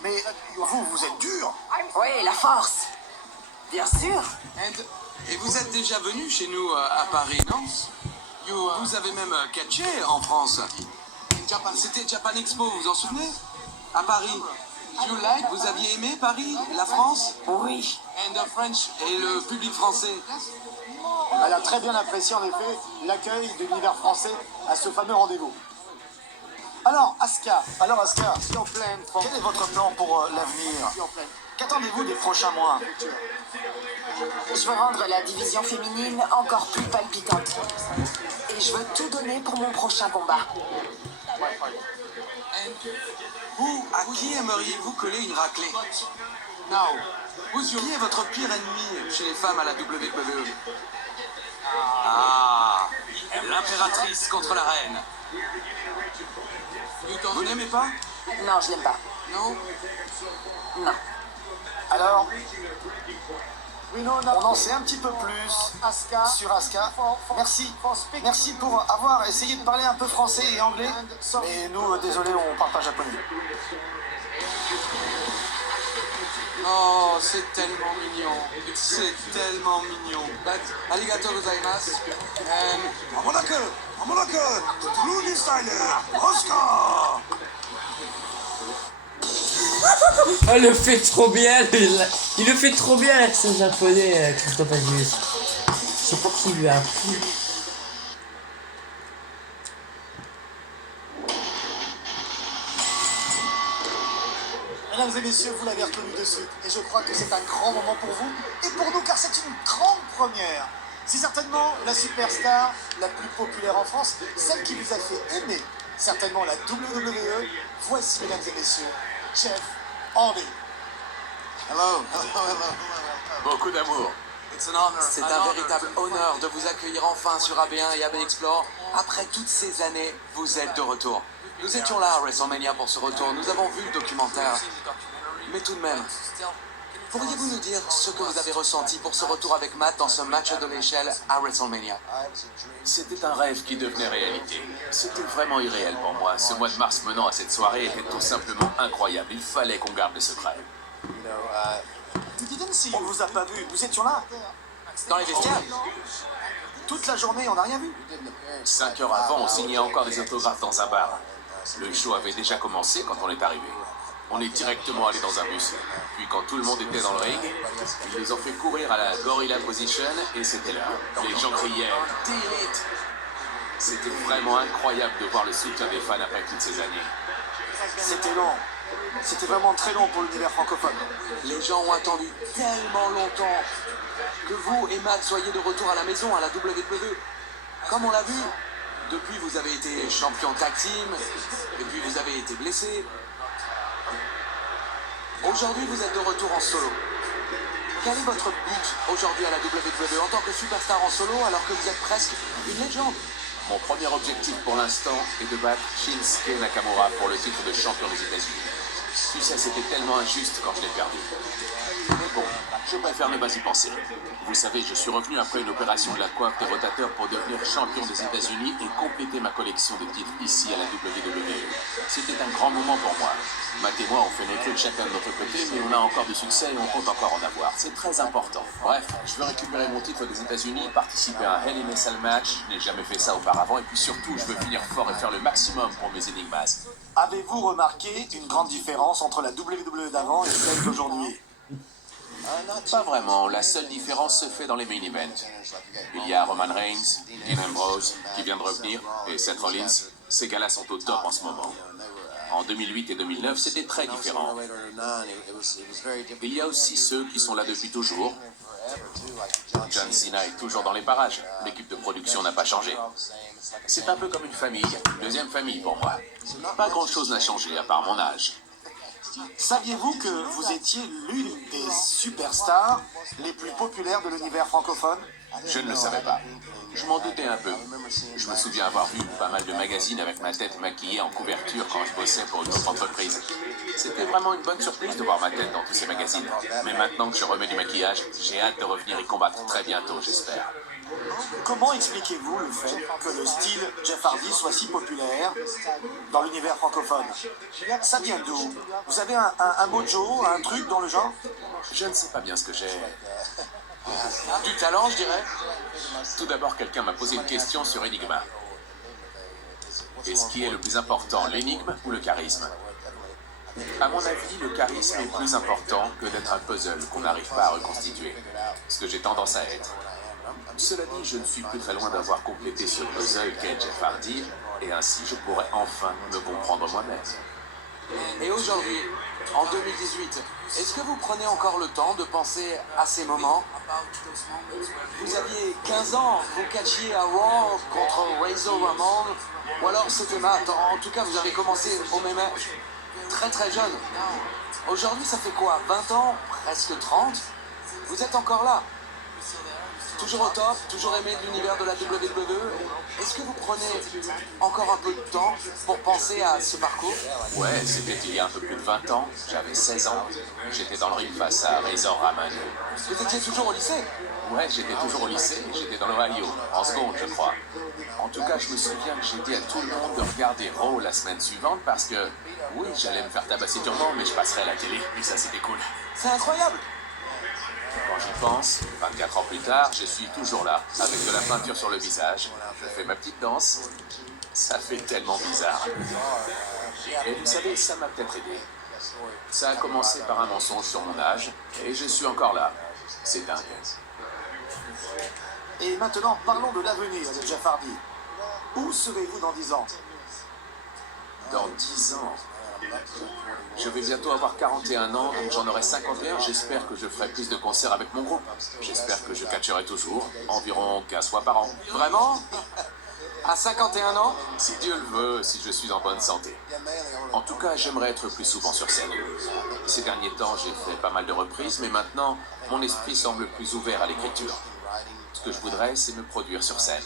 Mais vous êtes dur. Oui, la force. Bien sûr. Et vous êtes déjà venu chez nous à Paris, non? Vous avez même catché en France. C'était Japan Expo, vous vous en souvenez? À Paris. Vous aviez aimé Paris, la France? Oui. And the French et le public français. Elle a très bien apprécié en effet l'accueil de l'univers français à ce fameux rendez-vous. Alors Asuka, quel est votre plan pour l'avenir? Qu'attendez-vous des prochains mois? Je veux rendre la division féminine encore plus palpitante. Et je veux tout donner pour mon prochain combat. Vous, à qui aimeriez-vous coller une raclée? Qui est votre pire ennemi chez les femmes à la WWE? Ah, l'impératrice contre la reine. Vous n'aimez pas? Non, je l'aime pas. Non? Non. Alors, on en sait un petit peu plus sur Asuka. Merci pour avoir essayé de parler un peu français et anglais. Mais nous, désolé, on parle pas japonais. Oh, c'est tellement mignon. C'est tellement mignon. Arigato gozaimasu. Oh, il le fait trop bien, il le fait trop bien l'accent japonais, Christophe Agius. Je sais pas qui lui a appris. Mesdames et messieurs, vous l'avez reconnu de suite. Et je crois que c'est un grand moment pour vous et pour nous, car c'est une grande première. C'est certainement la superstar la plus populaire en France, celle qui vous a fait aimer certainement la WWE. Voici, mesdames et messieurs, Jeff Hardy. Beaucoup d'amour. C'est un véritable honneur de vous accueillir enfin sur AB1 et AB Explore. Après toutes ces années, vous êtes de retour. Nous étions là à WrestleMania pour ce retour. Nous avons vu le documentaire. Mais tout de même, pourriez-vous nous dire ce que vous avez ressenti pour ce retour avec Matt dans ce match de l'échelle à WrestleMania? C'était un rêve qui devenait réalité. C'était vraiment irréel pour moi. Ce mois de mars menant à cette soirée était tout simplement incroyable. Il fallait qu'on garde le secret. On ne vous a pas vu, nous étions là. Dans les vestiaires? Toute la journée, on n'a rien vu. 5 heures avant, on signait encore des autographes dans un bar. Le show avait déjà commencé quand on est arrivé. On est directement allé dans un bus. Puis quand tout le monde était dans le ring, ils les ont fait courir à la Gorilla Position et c'était là. Les gens criaient « Delete !» C'était vraiment incroyable de voir le soutien des fans après toutes ces années. C'était long. C'était vraiment très long pour l'univers francophone. Les gens ont attendu tellement longtemps que vous et Matt soyez de retour à la maison, à la WWE. Comme on l'a vu, depuis vous avez été champion tag team, et puis vous avez été blessé. Aujourd'hui vous êtes de retour en solo. Quel est votre but aujourd'hui à la WWE en tant que superstar en solo alors que vous êtes presque une légende? Mon premier objectif pour l'instant est de battre Shinsuke Nakamura pour le titre de champion des États-Unis. Tu sais, c'était tellement injuste quand je l'ai perdu. bon, je préfère ne pas y penser. Vous savez, je suis revenu après une opération de la coiffe des rotateurs pour devenir champion des États-Unis et compléter ma collection de titres ici à la WWE. C'était un grand moment pour moi. Matt et moi, on fait les trucs chacun de notre côté, mais on a encore du succès et on compte encore en avoir. C'est très important. Bref, je veux récupérer mon titre des États-Unis, participer à un Hell in a Cell match. Je n'ai jamais fait ça auparavant. Et puis surtout, je veux finir fort et faire le maximum pour mes énigmas. Avez-vous remarqué une grande différence entre la WWE d'avant et celle d'aujourd'hui? Pas vraiment. La seule différence se fait dans les main events. Il y a Roman Reigns, Dean Ambrose, qui vient de revenir, et Seth Rollins. Ces gars-là sont au top en ce moment. En 2008 et 2009, c'était très différent. Il y a aussi ceux qui sont là depuis toujours. John Cena est toujours dans les parages. L'équipe de production n'a pas changé. C'est un peu comme une famille, une deuxième famille pour moi. Pas grand-chose n'a changé à part mon âge. Saviez-vous que vous étiez l'une des superstars les plus populaires de l'univers francophone? Je ne le savais pas. Je m'en doutais un peu. Je me souviens avoir vu pas mal de magazines avec ma tête maquillée en couverture quand je bossais pour une autre entreprise. C'était vraiment une bonne surprise de voir ma tête dans tous ces magazines. Mais maintenant que je remets du maquillage, j'ai hâte de revenir y combattre très bientôt, j'espère. Comment expliquez-vous le fait que le style Jeff Hardy soit si populaire dans l'univers francophone? Ça vient d'où? Vous avez un mojo, un truc dans le genre? Je ne sais pas bien ce que j'ai. Du talent, je dirais. Tout d'abord, quelqu'un m'a posé une question sur Enigma. Et ce qui est le plus important, l'énigme ou le charisme? À mon avis, le charisme est plus important que d'être un puzzle qu'on n'arrive pas à reconstituer. Ce que j'ai tendance à être. Cela dit, je ne suis plus très loin d'avoir complété ce puzzle qu'est Jeff Hardy, et ainsi je pourrais enfin me comprendre moi-même. Et aujourd'hui, en 2018, est-ce que vous prenez encore le temps de penser à ces moments? Vous aviez 15 ans, vous catchiez à Raw contre Razor Ramon, ou alors c'était Matt. En tout cas, vous avez commencé au même âge, très très jeune. Aujourd'hui, ça fait quoi? 20 ans? Presque 30? Vous êtes encore là? Toujours au top, toujours aimé de l'univers de la WWE. Est-ce que vous prenez encore un peu de temps pour penser à ce parcours? Ouais, c'était il y a un peu plus de 20 ans. J'avais 16 ans. J'étais dans le ring face à Razor Ramon. Vous étiez toujours au lycée? Ouais, j'étais toujours au lycée. J'étais dans l'Ohio, en seconde, je crois. En tout cas, je me souviens que j'ai dit à tout le monde de regarder Raw la semaine suivante parce que, oui, j'allais me faire tabasser durement, mais je passerais à la télé. Et ça, c'était cool. C'est incroyable! Quand j'y pense, 24 ans plus tard, je suis toujours là, avec de la peinture sur le visage. Je fais ma petite danse. Ça fait tellement bizarre. Et vous savez, ça m'a peut-être aidé. Ça a commencé par un mensonge sur mon âge, et je suis encore là. C'est dingue. Et maintenant, parlons de l'avenir de Jeff Hardy. Où serez-vous dans 10 ans? Dans 10 ans... Je vais bientôt avoir 41 ans, donc j'en aurai 51. J'espère que je ferai plus de concerts avec mon groupe. J'espère que je catcherai toujours, environ 15 fois par an. Vraiment? À 51 ans? Si Dieu le veut, si je suis en bonne santé. En tout cas, j'aimerais être plus souvent sur scène. Ces derniers temps, j'ai fait pas mal de reprises, mais maintenant, mon esprit semble plus ouvert à l'écriture. Ce que je voudrais, c'est me produire sur scène.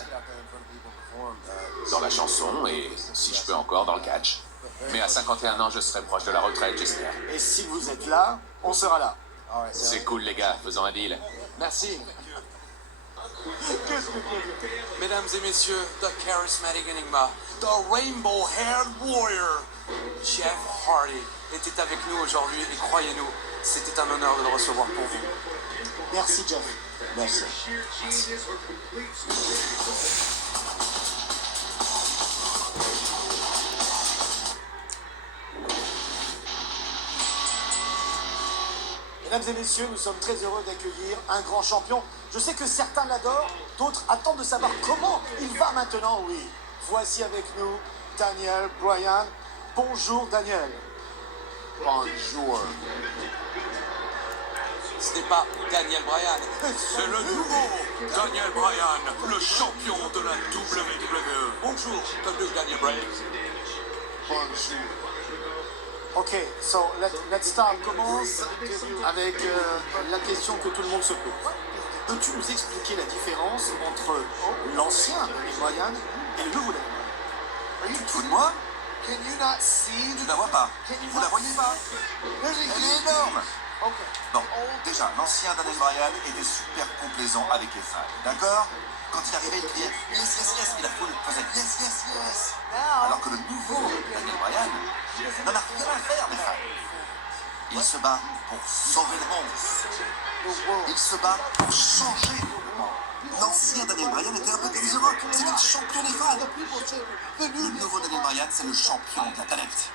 Dans la chanson, et si je peux encore, dans le catch. Mais à 51 ans, je serai proche de la retraite, j'espère. Et si vous êtes là, on sera là. C'est cool, les gars, faisons un deal. Merci. Mesdames et messieurs, the charismatic Enigma, the rainbow-haired warrior, Jeff Hardy, était avec nous aujourd'hui et croyez-nous, c'était un honneur de le recevoir pour vous. Merci, Jeff. Merci. Mesdames et messieurs, nous sommes très heureux d'accueillir un grand champion. Je sais que certains l'adorent, d'autres attendent de savoir comment il va maintenant, oui. Voici avec nous Daniel Bryan. Bonjour Daniel. Bonjour. Ce n'est pas Daniel Bryan, c'est le nouveau Daniel Bryan, le champion de la WWE. Bonjour, Daniel Bryan. Bonjour. Ok, so let's start. Commence avec la question que tout le monde se pose. Peux-tu nous expliquer la différence entre l'ancien Daniel Bryan et le nouveau Daniel Bryan? Tu te fous de moi? Tu ne la vois pas? Vous la voyez pas? Elle est énorme! Bon, déjà, l'ancien Daniel Bryan était super complaisant avec les fans, d'accord? Quand il arrivait, il criait yes, yes, yes, et la foule faisait yes, yes, yes. Alors que le nouveau Daniel Bryan n'en a rien à faire des fans. Il se bat pour sauver le monde. Il se bat pour changer le monde. L'ancien Daniel Bryan était un peu comme The Rock, c'était le champion des fans. Le nouveau Daniel Bryan, c'est le champion de la planète.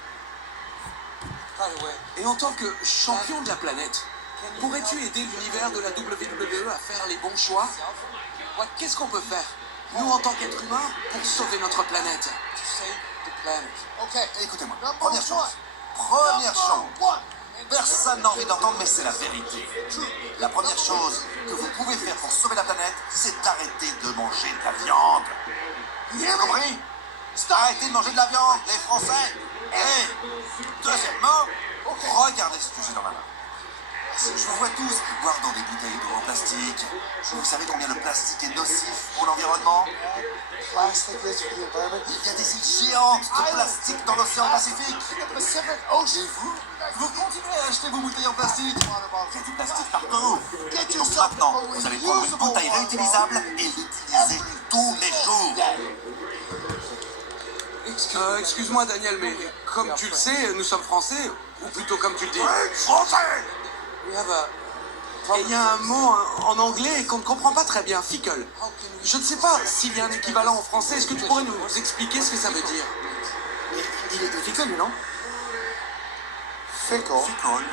Et en tant que champion de la planète, pourrais-tu aider l'univers de la WWE à faire les bons choix? Qu'est-ce qu'on peut faire, nous en tant qu'êtres humains, pour sauver notre planète? Ok, écoutez-moi. Première chose. Personne n'a envie d'entendre, mais c'est la vérité. La première chose que vous pouvez faire pour sauver la planète, c'est d'arrêter de manger de la viande. Vous avez compris? Arrêtez de manger de la viande, les Français. Et, deuxièmement, regardez ce que j'ai dans ma main. Je vous vois tous boire dans des bouteilles d'eau en plastique. Vous savez combien le plastique est nocif pour l'environnement? Il y a des îles géantes de plastique dans l'océan Pacifique. Et vous continuez à acheter vos bouteilles en plastique. Il y a du plastique partout. Donc maintenant, vous allez prendre une bouteille réutilisable et l'utiliser tous les jours. Excuse-moi Daniel, mais comme tu le sais, nous sommes français, ou plutôt comme tu le dis. Français! Et il y a un mot en anglais qu'on ne comprend pas très bien, fickle. Je ne sais pas s'il y a un équivalent en français, est-ce que tu pourrais nous expliquer ce que ça veut dire? Il est fickle, non? Fickle,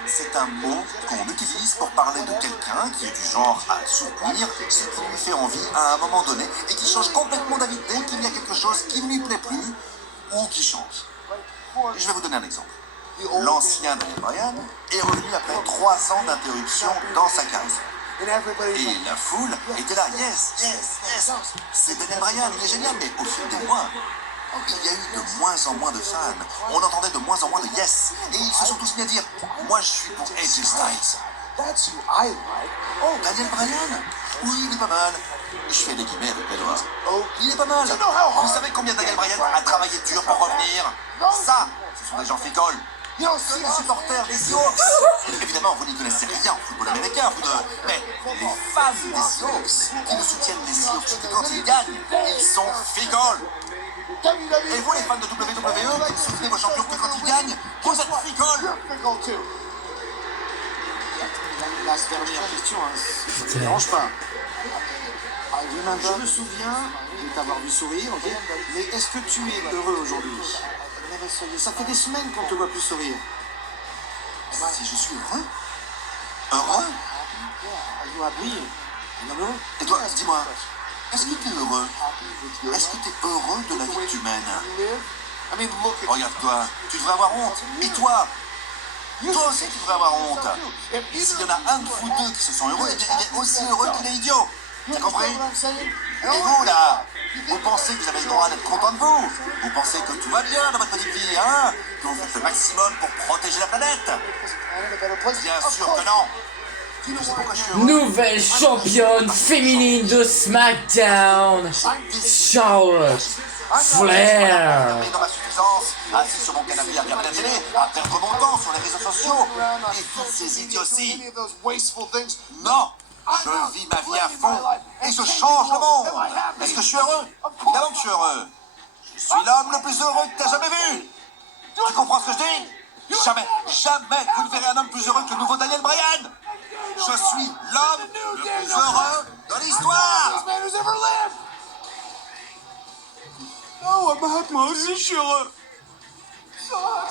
c'est un mot qu'on utilise pour parler de quelqu'un qui est du genre à soutenir ce qui lui fait envie à un moment donné et qui change complètement d'avis dès qu'il y a quelque chose qui ne lui plaît plus ou qui change. Je vais vous donner un exemple. L'ancien Daniel Bryan est revenu après 3 ans d'interruption dans sa carrière. Et la foule était là, yes, yes, yes. C'est Daniel Bryan, il est génial, mais au fil des mois, il y a eu de moins en moins de fans. On entendait de moins en moins de yes. Et ils se sont tous mis à dire, moi je suis pour AJ Styles. Oh, Daniel Bryan? Oui, il est pas mal. Je fais des guillemets avec mes doigts. Oh, il est pas mal. Vous savez combien Daniel Bryan a travaillé dur pour revenir? Ça, ce sont des gens ficoles. Il y a aussi les supporters des Seahawks. Évidemment, vous n'y connaissez rien au football américain, vous deux. Mais les fans des Seahawks qui ne soutiennent les Seahawks que quand ils gagnent, ils sont ficoles. Et vous, les fans de WWE, qui soutenez vos champions que quand ils gagnent, vous êtes ficoles. La dernière question, ça ne te dérange pas. Je me souviens de t'avoir vu sourire, ok? Mais est-ce que tu es heureux aujourd'hui? Ça fait des semaines qu'on ne te voit plus sourire. Si je suis heureux? Heureux? Oui, heureux. Et toi, dis-moi, est-ce que tu es heureux? Est-ce que tu es heureux de la vie que tu mènes? Regarde-toi, tu devrais avoir honte. Et toi? Toi aussi, tu devrais avoir honte. S'il y en a un de vous deux qui se sent heureux, eh bien, il est aussi heureux qu'il est idiot. T'as compris? Et vous, là, vous pensez que vous avez le droit d'être content de vous? Vous pensez que tout va bien dans votre petite vie, hein? Que vous faites le maximum pour protéger la planète? Bien sûr que non. Tu sais pourquoi je suis heureux? Nouvelle championne féminine de SmackDown, Charlotte Flair. Dans ma suffisance, assis sur mon canapé à regarder la télé, à perdre mon temps sur les réseaux sociaux et toutes ces idioties. Non, je vis ma vie à fond et je change le monde. Est-ce que je suis heureux? Évidemment que je suis heureux. Je suis l'homme le plus heureux que tu as jamais vu. Tu comprends ce que je dis? Jamais, jamais vous ne verrez un homme plus heureux que le nouveau Daniel Bryan. Je suis l'homme le plus heureux de l'histoire. Oh, moi aussi je suis heureux.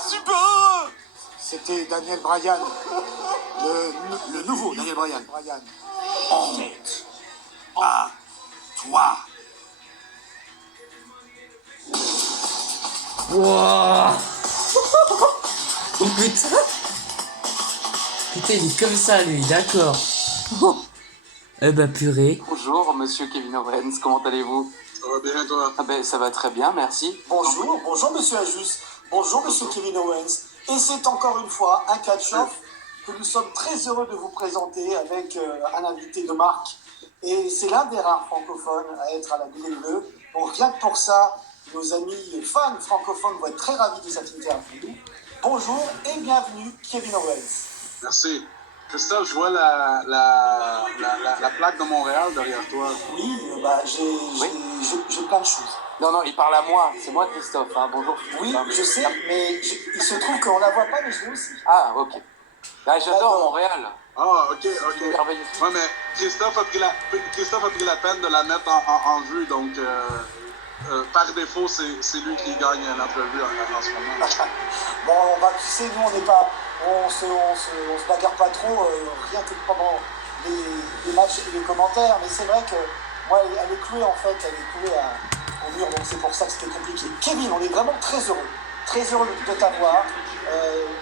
Super heureux. C'était Daniel Bryan, le nouveau Daniel Bryan. Honte à toi. Wouah. Oh putain. Putain, il est comme ça lui, d'accord. Oh. Eh bah purée. Bonjour, monsieur Kevin Owens, comment allez-vous? Ça va bien, toi? Ah ben, ça va très bien, merci. Bonjour monsieur Ajus, bonjour monsieur Kevin Owens. Et c'est encore une fois un catch-off que nous sommes très heureux de vous présenter avec un invité de marque. Et c'est l'un des rares francophones à être à la WWE. Donc rien que pour ça, nos amis fans francophones vont être très ravis de cette interview. Bonjour et bienvenue Kevin Owens. Merci. Christophe, je vois la plaque de Montréal derrière toi. Oui, j'ai plein de choses. Non, non, il parle à moi. C'est moi, Christophe. Hein. Bonjour. Oui, je sais, mais il se trouve qu'on la voit pas, mais je l'ai aussi. Ah, ok. Ah, j'adore Montréal. Ah, ok. Merveilleux. Ouais, mais Christophe a pris la peine de la mettre en vue, donc par défaut, c'est lui qui gagne l'entrevue en ce moment. Bon, tu sais, nous, on se bagarre pas trop, rien que pendant les matchs et les commentaires, mais c'est vrai que moi, elle est clouée au mur, donc c'est pour ça que c'était compliqué. Kevin, on est vraiment très heureux de t'avoir.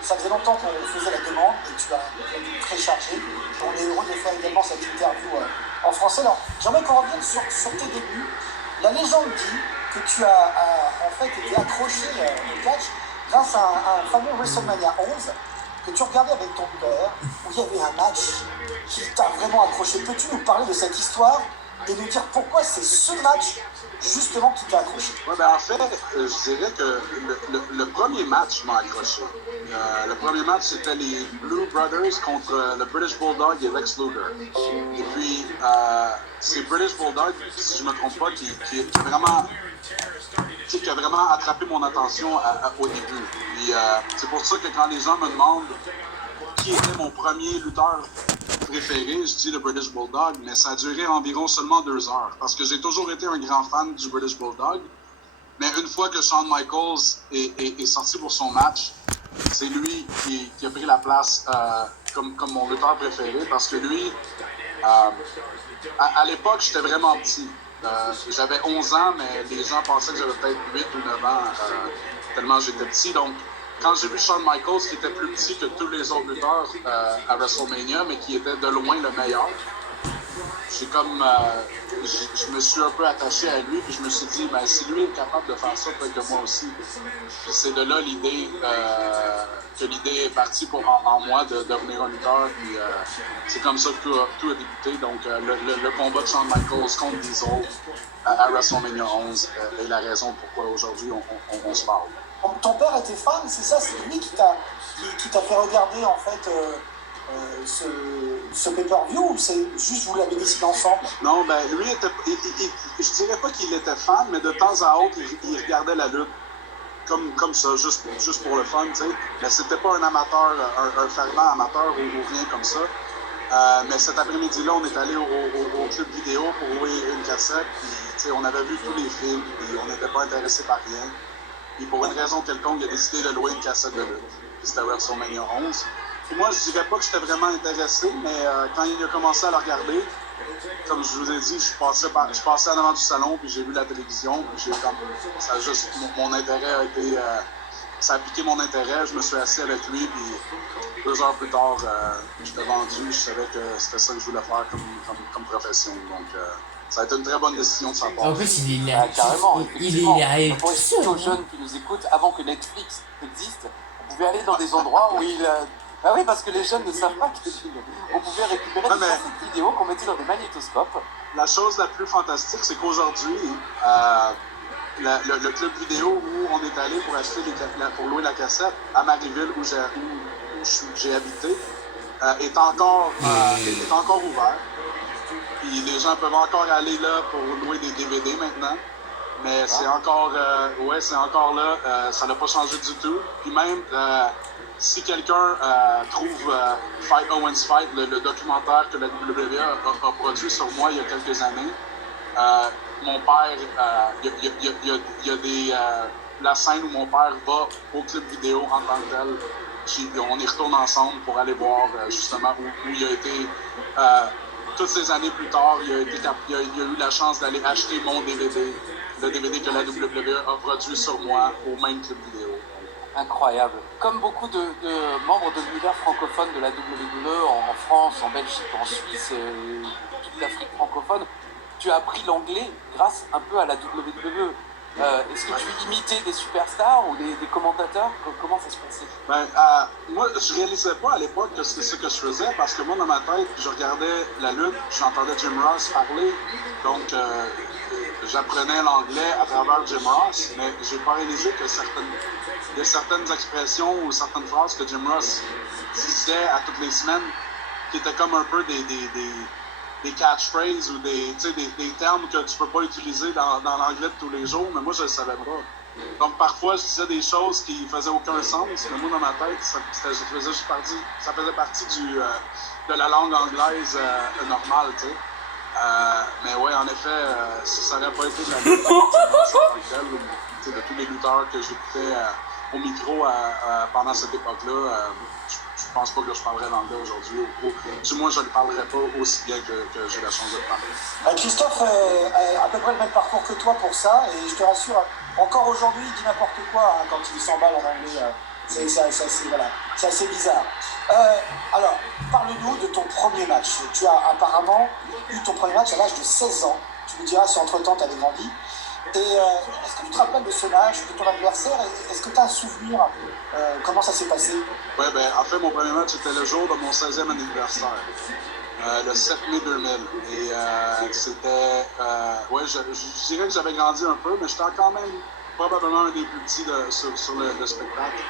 Ça faisait longtemps qu'on faisait la demande et tu as été très chargé. On est heureux de faire également cette interview en français. Alors, j'aimerais qu'on revienne sur tes débuts. La légende dit que tu as en fait été accroché au catch grâce à un fameux WrestleMania 11 que tu regardais avec ton père, où il y avait un match qui t'a vraiment accroché. Peux-tu nous parler de cette histoire et nous dire pourquoi c'est ce match justement qui t'a accroché? Ouais, ben en fait, je dirais que le premier match m'a accroché. Le premier match, c'était les Blue Brothers contre le British Bulldog et Lex Luger. Et puis, c'est British Bulldog, si je ne me trompe pas, qui a vraiment attrapé mon attention au début. Puis, c'est pour ça que quand les gens me demandent qui était mon premier lutteur préféré, je dis le British Bulldog, mais ça a duré environ seulement 2 heures, parce que j'ai toujours été un grand fan du British Bulldog. Mais une fois que Shawn Michaels est sorti pour son match, c'est lui qui a pris la place comme mon lutteur préféré, parce que lui, à l'époque, j'étais vraiment petit. J'avais 11 ans, mais les gens pensaient que j'avais peut-être 8 ou 9 ans, tellement j'étais petit. Donc, quand j'ai vu Shawn Michaels, qui était plus petit que tous les autres lutteurs à WrestleMania, mais qui était de loin le meilleur, je me suis un peu attaché à lui, puis je me suis dit, ben, si lui est capable de faire ça, peut-être que moi aussi. Puis c'est de là l'idée, que l'idée est partie en moi de devenir un lutteur, puis c'est comme ça que tout a débuté. Donc le combat de Shawn Michaels contre Diesel à WrestleMania 11 est la raison pourquoi aujourd'hui on se parle. Ton père était fan, c'est ça? C'est lui qui t'a fait regarder en fait ce pay-per-view, ou c'est juste vous l'avez décidé ensemble? Non, ben lui, je dirais pas qu'il était fan, mais de temps à autre, il regardait la lutte comme ça, juste pour le fun, tu sais. Mais c'était pas un amateur, un fervent amateur ou rien comme ça. Mais cet après-midi-là, on est allé au club vidéo pour louer une cassette, puis tu sais, on avait vu tous les films, puis on n'était pas intéressé par rien. Puis pour une raison quelconque, il a décidé de louer une cassette de lutte. Puis c'était WrestleMania 11. Puis moi, je dirais pas que j'étais vraiment intéressé, mais quand il a commencé à la regarder, comme je vous ai dit, je passais en avant du salon, puis j'ai vu la télévision, puis mon intérêt a été... ça a piqué mon intérêt, je me suis assis avec lui, puis 2 heures plus tard, j'étais vendu, je savais que c'était ça que je voulais faire comme profession. Donc, ça a été une très bonne décision de sa part. En plus, carrément, il est arrivé pour expliquer aux jeunes qui nous écoutent, avant que Netflix existe, on pouvait aller dans des endroits où Ah oui, parce que les jeunes ne savent pas qu'on pouvait récupérer des cassettes vidéo qu'on mettait dans des magnétoscopes. La chose la plus fantastique, c'est qu'aujourd'hui, le club vidéo où on est allé pour louer la cassette à Marieville, où j'ai habité, est encore ouvert. Puis les gens peuvent encore aller là pour louer des DVD maintenant. Mais c'est encore là. Ça n'a pas changé du tout. Puis même, si quelqu'un trouve Fight Owens Fight, le documentaire que la WWE a produit sur moi il y a quelques années, mon père, il y a la scène où mon père va au club vidéo en tant que tel. On y retourne ensemble pour aller voir justement où il a été. Toutes ces années plus tard, il a eu la chance d'aller acheter mon DVD, le DVD que la WWE a produit sur moi au même club vidéo. Incroyable. Comme beaucoup de membres de l'univers francophone de la WWE en France, en Belgique, en Suisse, toute l'Afrique francophone, tu as appris l'anglais grâce un peu à la WWE. Est-ce que tu imitais des superstars ou des commentateurs? Comment ça se passait? Moi, je réalisais pas à l'époque que c'était ce que je faisais, parce que moi, dans ma tête, je regardais la lutte, j'entendais Jim Ross parler, donc j'apprenais l'anglais à travers Jim Ross, mais j'ai pas réalisé que il y a certaines expressions ou certaines phrases que Jim Ross disait à toutes les semaines qui étaient comme un peu des catchphrases ou des termes que tu peux pas utiliser dans l'anglais de tous les jours, mais moi je le savais pas. Donc parfois je disais des choses qui faisaient aucun sens, mais moi dans ma tête, ça faisait partie de la langue anglaise normale, tu sais. Mais ouais, en effet, si ça n'aurait pas été de la lutte de tous les lutteurs que j'écoutais au micro pendant cette époque-là, je pense pas que je parlerais l'anglais aujourd'hui. Du moins, je ne le parlerais pas aussi bien que j'ai la chance de le parler. Christophe a à peu près le même parcours que toi pour ça, et je te rassure, encore aujourd'hui, il dit n'importe quoi quand il s'emballe en anglais. C'est assez bizarre. Alors, parle-nous de ton premier match. Tu as apparemment eu ton premier match à l'âge de 16 ans. Tu nous diras si entre-temps tu avais grandi. Et est-ce que tu te rappelles de ce match, de ton adversaire? Est-ce que tu as un souvenir? Comment ça s'est passé? Oui, ben, en fait, mon premier match était le jour de mon 16e anniversaire. Le 7 mai 2000. Et c'était... ouais, je dirais que j'avais grandi un peu, mais j'étais quand même probablement un des plus petits sur le spectacle.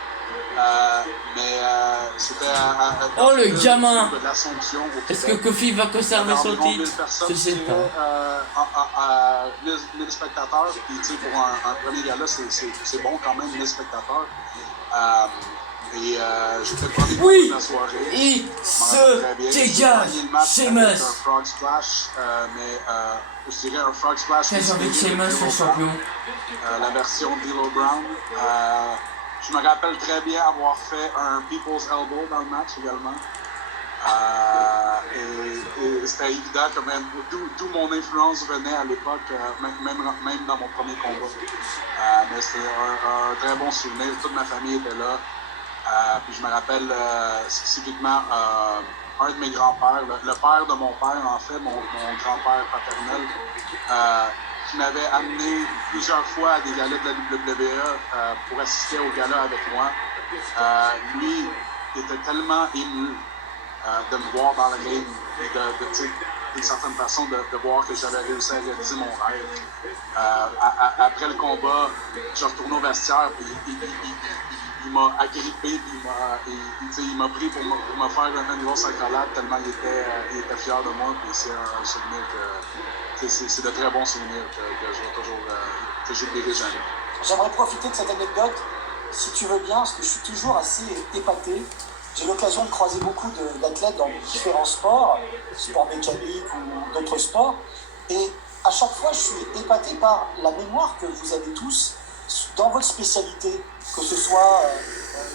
C'était oh le gamin! De l'Assomption au Québec. Est-ce que Kofi va conserver son titre? Je sais pas. 1000 spectateurs, puis tu sais, pour un premier gala, c'est bon quand même, 1000 spectateurs. J'étais le premier de la soirée. Il se dégage! Sheamus! Un Frog Splash, je dirais un Frog Splash. J'ai envie que Sheamus soit champion. La version d'Elo Brown. Je me rappelle très bien avoir fait un People's Elbow dans le match également. Et c'était évident que même d'où mon influence venait à l'époque, même dans mon premier combat. Mais c'était un très bon souvenir. Toute ma famille était là. Puis je me rappelle spécifiquement un de mes grands-pères, le père de mon père, en fait, mon grand-père paternel, qui m'avait amené plusieurs fois à des galas de la WWE pour assister aux galas avec moi. Lui était tellement ému de me voir dans le ring et d'une certaine façon de voir que j'avais réussi à réaliser mon rêve. Après le combat, je retourne au vestiaire et il m'a agrippé, puis il m'a pris pour me faire une grosse accolade tellement il était fier de moi. Puis c'est un souvenir c'est de très bons souvenirs que je vais toujours que j'oublierai jamais. J'aimerais profiter de cette anecdote, si tu veux bien, parce que je suis toujours assez épaté. J'ai l'occasion de croiser beaucoup d'athlètes dans différents sports, sport mécanique ou d'autres sports, et à chaque fois je suis épaté par la mémoire que vous avez tous dans votre spécialité, que ce soit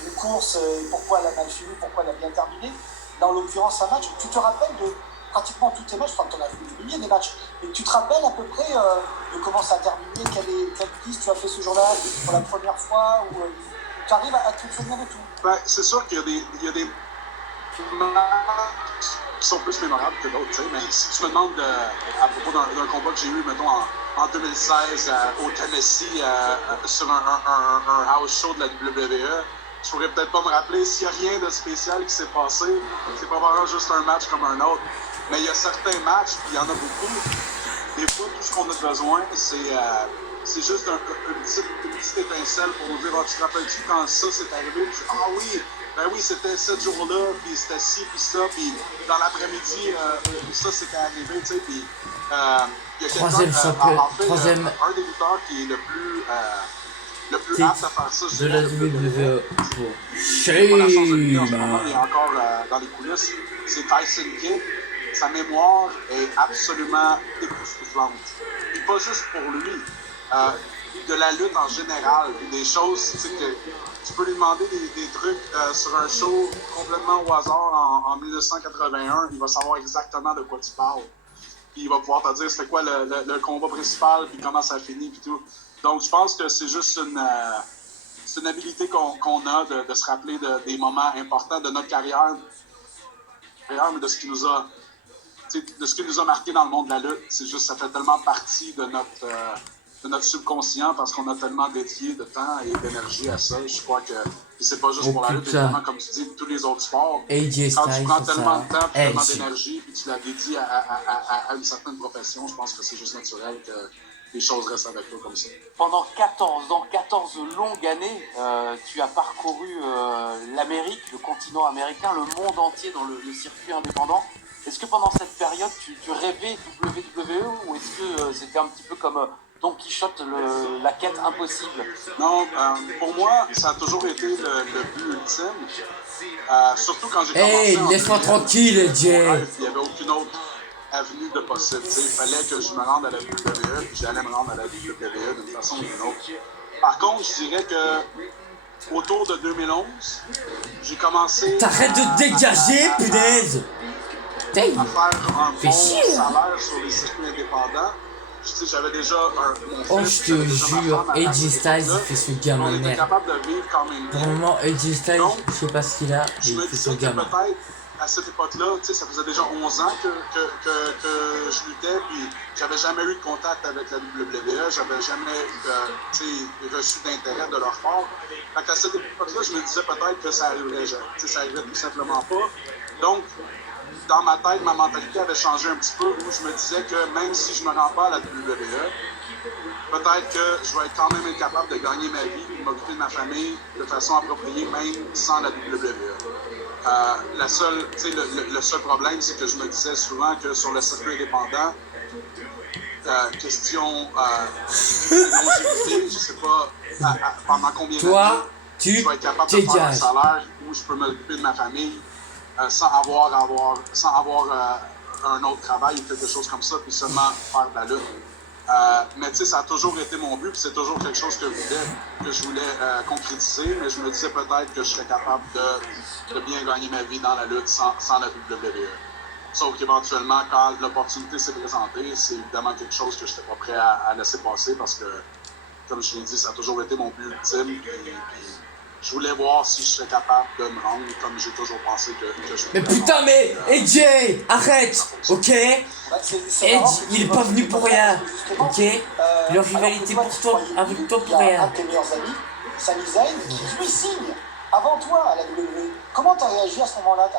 une course, pourquoi elle a mal fini, pourquoi elle a bien terminé, dans l'occurrence un match. Tu te rappelles de pratiquement tous tes matchs, enfin tu en as vu des milliers des matchs, mais tu te rappelles à peu près de comment ça a terminé, quelle piste tu as fait ce jour-là pour la première fois, ou tu arrives à te souvenir de tout? Ben, c'est sûr qu'il y a des matchs qui sont plus mémorables que d'autres, mais si tu me demandes à propos d'un combat que j'ai eu, mettons, en 2016 au Tennessee sur un house show de la WWE, je pourrais peut-être pas me rappeler s'il n'y a rien de spécial qui s'est passé. C'est pas vraiment juste un match comme un autre. Mais il y a certains matchs, puis il y en a beaucoup. Des fois, tout ce qu'on a besoin, c'est juste une petite étincelle pour nous dire « tu te rappelles-tu quand ça s'est arrivé? » Puis, « ah oui, ben oui, c'était ce jour-là, puis c'était ci, puis ça, puis dans l'après-midi, ça s'était arrivé, tu sais, puis il y a troisième troisième un des lutteurs qui est le plus apte à faire ça, de la WWE pour Sheamus. Il est encore dans les coulisses, c'est Tyson Kidd. Sa mémoire est absolument époustouflante. Et pas juste pour lui, de la lutte en général, des choses, tu sais, que tu peux lui demander des trucs sur un show complètement au hasard en 1981, il va savoir exactement de quoi tu parles. Puis il va pouvoir te dire c'était quoi le combat principal, puis comment ça finit, puis tout. Donc je pense que c'est juste une habilité qu'on a de se rappeler des moments importants de notre carrière, mais de ce qui nous a marqué dans le monde de la lutte. C'est juste ça fait tellement partie de notre subconscient parce qu'on a tellement dédié de temps et d'énergie à ça. Je crois que c'est pas juste pour la lutte, évidemment, comme tu dis, tous les autres sports. Quand tu prends tellement de temps, tellement d'énergie, puis tu la dédies à une certaine profession, je pense que c'est juste naturel les choses restent avec toi comme ça. Pendant 14 ans, 14 longues années, tu as parcouru l'Amérique, le continent américain, le monde entier dans le circuit indépendant. Est-ce que pendant cette période, tu rêvais WWE ou est-ce que c'était un petit peu comme Don Quichotte, la quête impossible? Non, pour moi, ça a toujours été le but ultime. Surtout quand j'ai commencé. Hey, laisse-moi tranquille, Jay. Il n'y avait aucune autre avenue de possible. Il fallait que je me rende à la WWE, puis j'allais me rendre à la WWE d'une façon ou d'une autre. Par contre, je dirais que autour de 2011, j'ai commencé. T'arrêtes de te dégager, punaise! À faire un bon salaire sur les circuits indépendants. J'avais déjà mon Oh, fils, je te jure, AJ Styles, il fait ce gamin de merde. capable de vivre quand même. Pour le moment, AJ Styles, je sais pas ce qu'il a, Je mais me il fait ce disais que gamin. peut-être à cette époque-là, ça faisait déjà 11 ans que je luttais, puis j'avais jamais eu de contact avec la WWE, j'avais jamais reçu d'intérêt de leur part. Fait qu'à cette époque-là, je me disais peut-être que ça arriverait, ça arriverait tout simplement pas. Donc, dans ma tête, ma mentalité avait changé un petit peu, où je me disais que même si je me rends pas à la WWE, peut-être que je vais être quand même incapable de gagner ma vie et m'occuper de ma famille de façon appropriée, même sans la WWE. Le seul problème, c'est que je me disais souvent que sur le circuit indépendant, question longévité, je sais pas pendant combien d'années je vais être capable de faire un salaire où je peux m'occuper de ma famille sans avoir un autre travail ou quelque chose comme ça, puis seulement faire de la lutte. Mais tu sais, ça a toujours été mon but, puis c'est toujours quelque chose que je voulais concrétiser, mais je me disais peut-être que je serais capable de bien gagner ma vie dans la lutte sans la WWE. Sauf qu'éventuellement, quand l'opportunité s'est présentée, c'est évidemment quelque chose que je n'étais pas prêt à laisser passer parce que, comme je l'ai dit, ça a toujours été mon but ultime. Puis je voulais voir si je serais capable de me rendre comme j'ai toujours pensé que je pouvais. Mais putain, mais AJ, arrête, ok? Edge, il est pas venu pour rien, ok? Leur rivalité avec toi pour rien. Un de tes meilleurs amis, Sami Zayn, qui lui signe avant toi à la WWE. Comment tu as réagi à ce moment-là?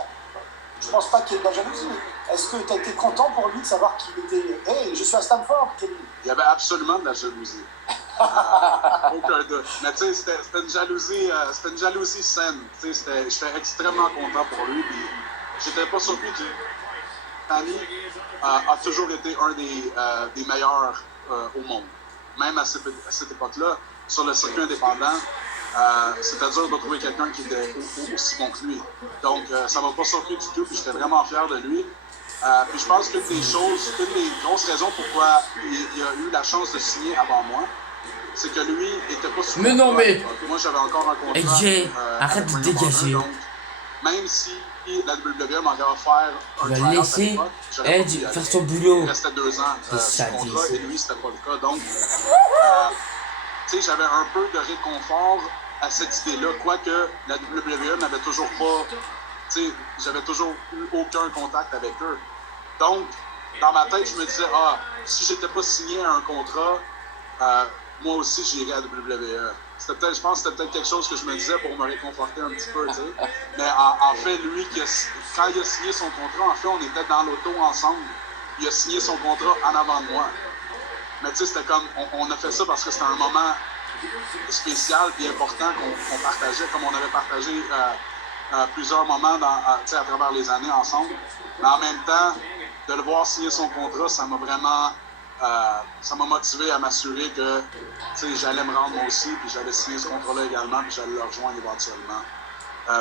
Je pense pas qu'il y ait de la jalousie, mais est-ce que tu as été content pour lui de savoir qu'il était. Hey, je suis à Stamford, Kevin? Il y avait absolument de la jalousie. Aucun doute. Mais tu sais, c'était une jalousie saine. J'étais extrêmement content pour lui. Puis j'étais pas surpris que Sami a toujours été un des meilleurs au monde. Même à cette époque-là, sur le circuit indépendant, c'était dur de trouver quelqu'un qui était aussi bon que lui. Donc, ça m'a pas surpris du tout, puis j'étais vraiment fier de lui. Puis je pense qu'une des grosses raisons pourquoi il a eu la chance de signer avant moi, c'est que lui était pas sous mais non, mais moi j'avais encore un contrat. AJ, arrête de dégager. Donc, même si la WWE m'avait offert un tu vas laisser Edge faire son boulot. Il restait 2 ans sous contrat et lui c'était pas le cas. Donc, tu sais, j'avais un peu de réconfort à cette idée-là, quoique la WWE n'avait toujours pas, tu sais, j'avais toujours eu aucun contact avec eux. Donc, dans ma tête, je me disais, si j'étais pas signé à un contrat, moi aussi j'irais à la WWE. Je pense que c'était peut-être quelque chose que je me disais pour me réconforter un petit peu, tu sais. Mais en fait, lui, quand il a signé son contrat, en fait, on était dans l'auto ensemble. Il a signé son contrat en avant de moi. Mais tu sais, c'était comme, on a fait ça parce que c'était un moment spécial et important qu'on partageait, comme on avait partagé plusieurs moments à travers les années ensemble. Mais en même temps, de le voir signer son contrat, ça m'a vraiment ça m'a motivé à m'assurer que j'allais me rendre moi aussi, puis j'allais signer ce contrat-là également, puis j'allais le rejoindre éventuellement.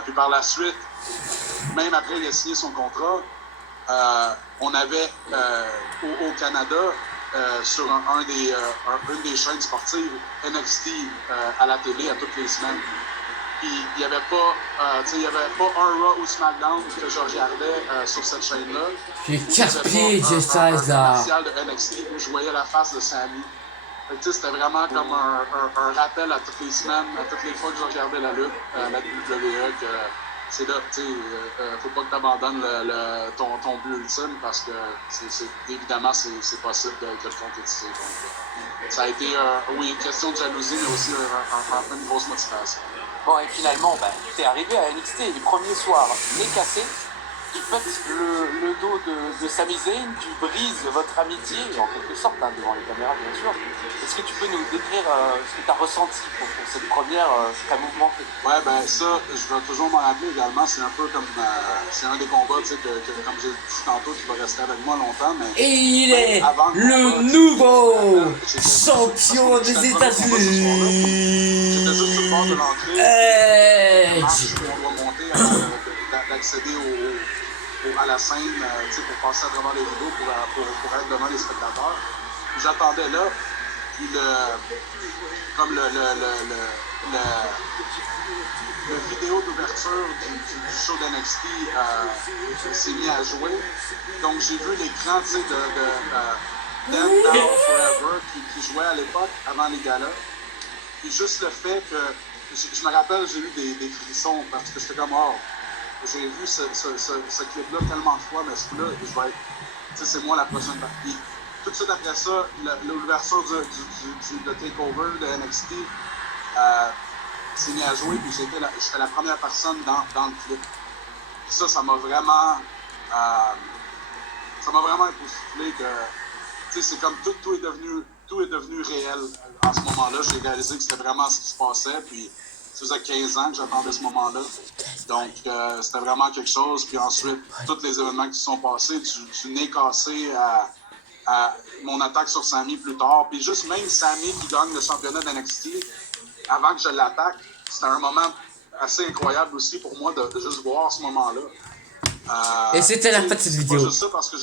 Puis par la suite, même après il a signé son contrat, on avait au Canada, sur une des chaînes sportives, NXT à la télé à toutes les semaines. Puis il n'y avait pas un Raw ou SmackDown que je regardais sur cette chaîne-là. J'ai 4 pieds, j'ai ça, là. Commercial de NXT où je voyais la face de Sami. C'était vraiment comme un rappel à toutes les semaines, à toutes les fois que je regardais la lutte, la WWE, que c'est là, faut pas que tu abandonnes ton but ultime parce que évidemment c'est possible de le concrétiser. Donc, ça a été oui, une question de jalousie, mais aussi une grosse motivation. Bon, et finalement, t'es arrivé à NXT les premiers soirs, nez cassé, tu pètes le dos de Sami Zayn, tu brises votre amitié, en quelque sorte, hein, devant les caméras bien sûr. Est-ce que tu peux nous décrire ce que tu as ressenti pour cette première très mouvementée? Ouais, ben ça, je vais toujours m'en rappeler également. C'est un peu comme. C'est un des combats, tu sais, comme j'ai dit tantôt, qui va rester avec moi longtemps. Mais Et il est avant le nouveau champion des États-Unis. J'étais juste sur le bord de l'entrée. Edge. On doit monter d'accéder à la scène, tu sais, pour passer à travers les rideaux, pour être devant les spectateurs. J'attendais là, puis le vidéo d'ouverture du show d'NXT s'est mis à jouer. Donc j'ai vu l'écran, tu sais, de Dead Now Forever qui jouait à l'époque, avant les galas. Puis juste le fait que, je me rappelle, j'ai eu des frissons parce que j'étais comme, oh, j'ai vu ce clip-là tellement de fois, mais ce coup-là, je vais être, tu sais, c'est moi la prochaine partie. Tout de suite après ça, l'ouverture de Takeover de NXT s'est mis à jouer, puis j'étais la première personne dans le clip. Puis ça m'a vraiment époustouflé que, tu sais, c'est comme tout est devenu réel en ce moment-là. J'ai réalisé que c'était vraiment ce qui se passait, puis ça faisait 15 ans que j'attendais ce moment-là. Donc, c'était vraiment quelque chose. Puis ensuite, tous les événements qui se sont passés, du nez cassé à mon attaque sur Sami plus tard. Puis juste même Sami qui gagne le championnat d'NXT, avant que je l'attaque, c'était un moment assez incroyable aussi pour moi de juste voir ce moment-là. Et c'était la fin de cette vidéo. Pas juste ça parce que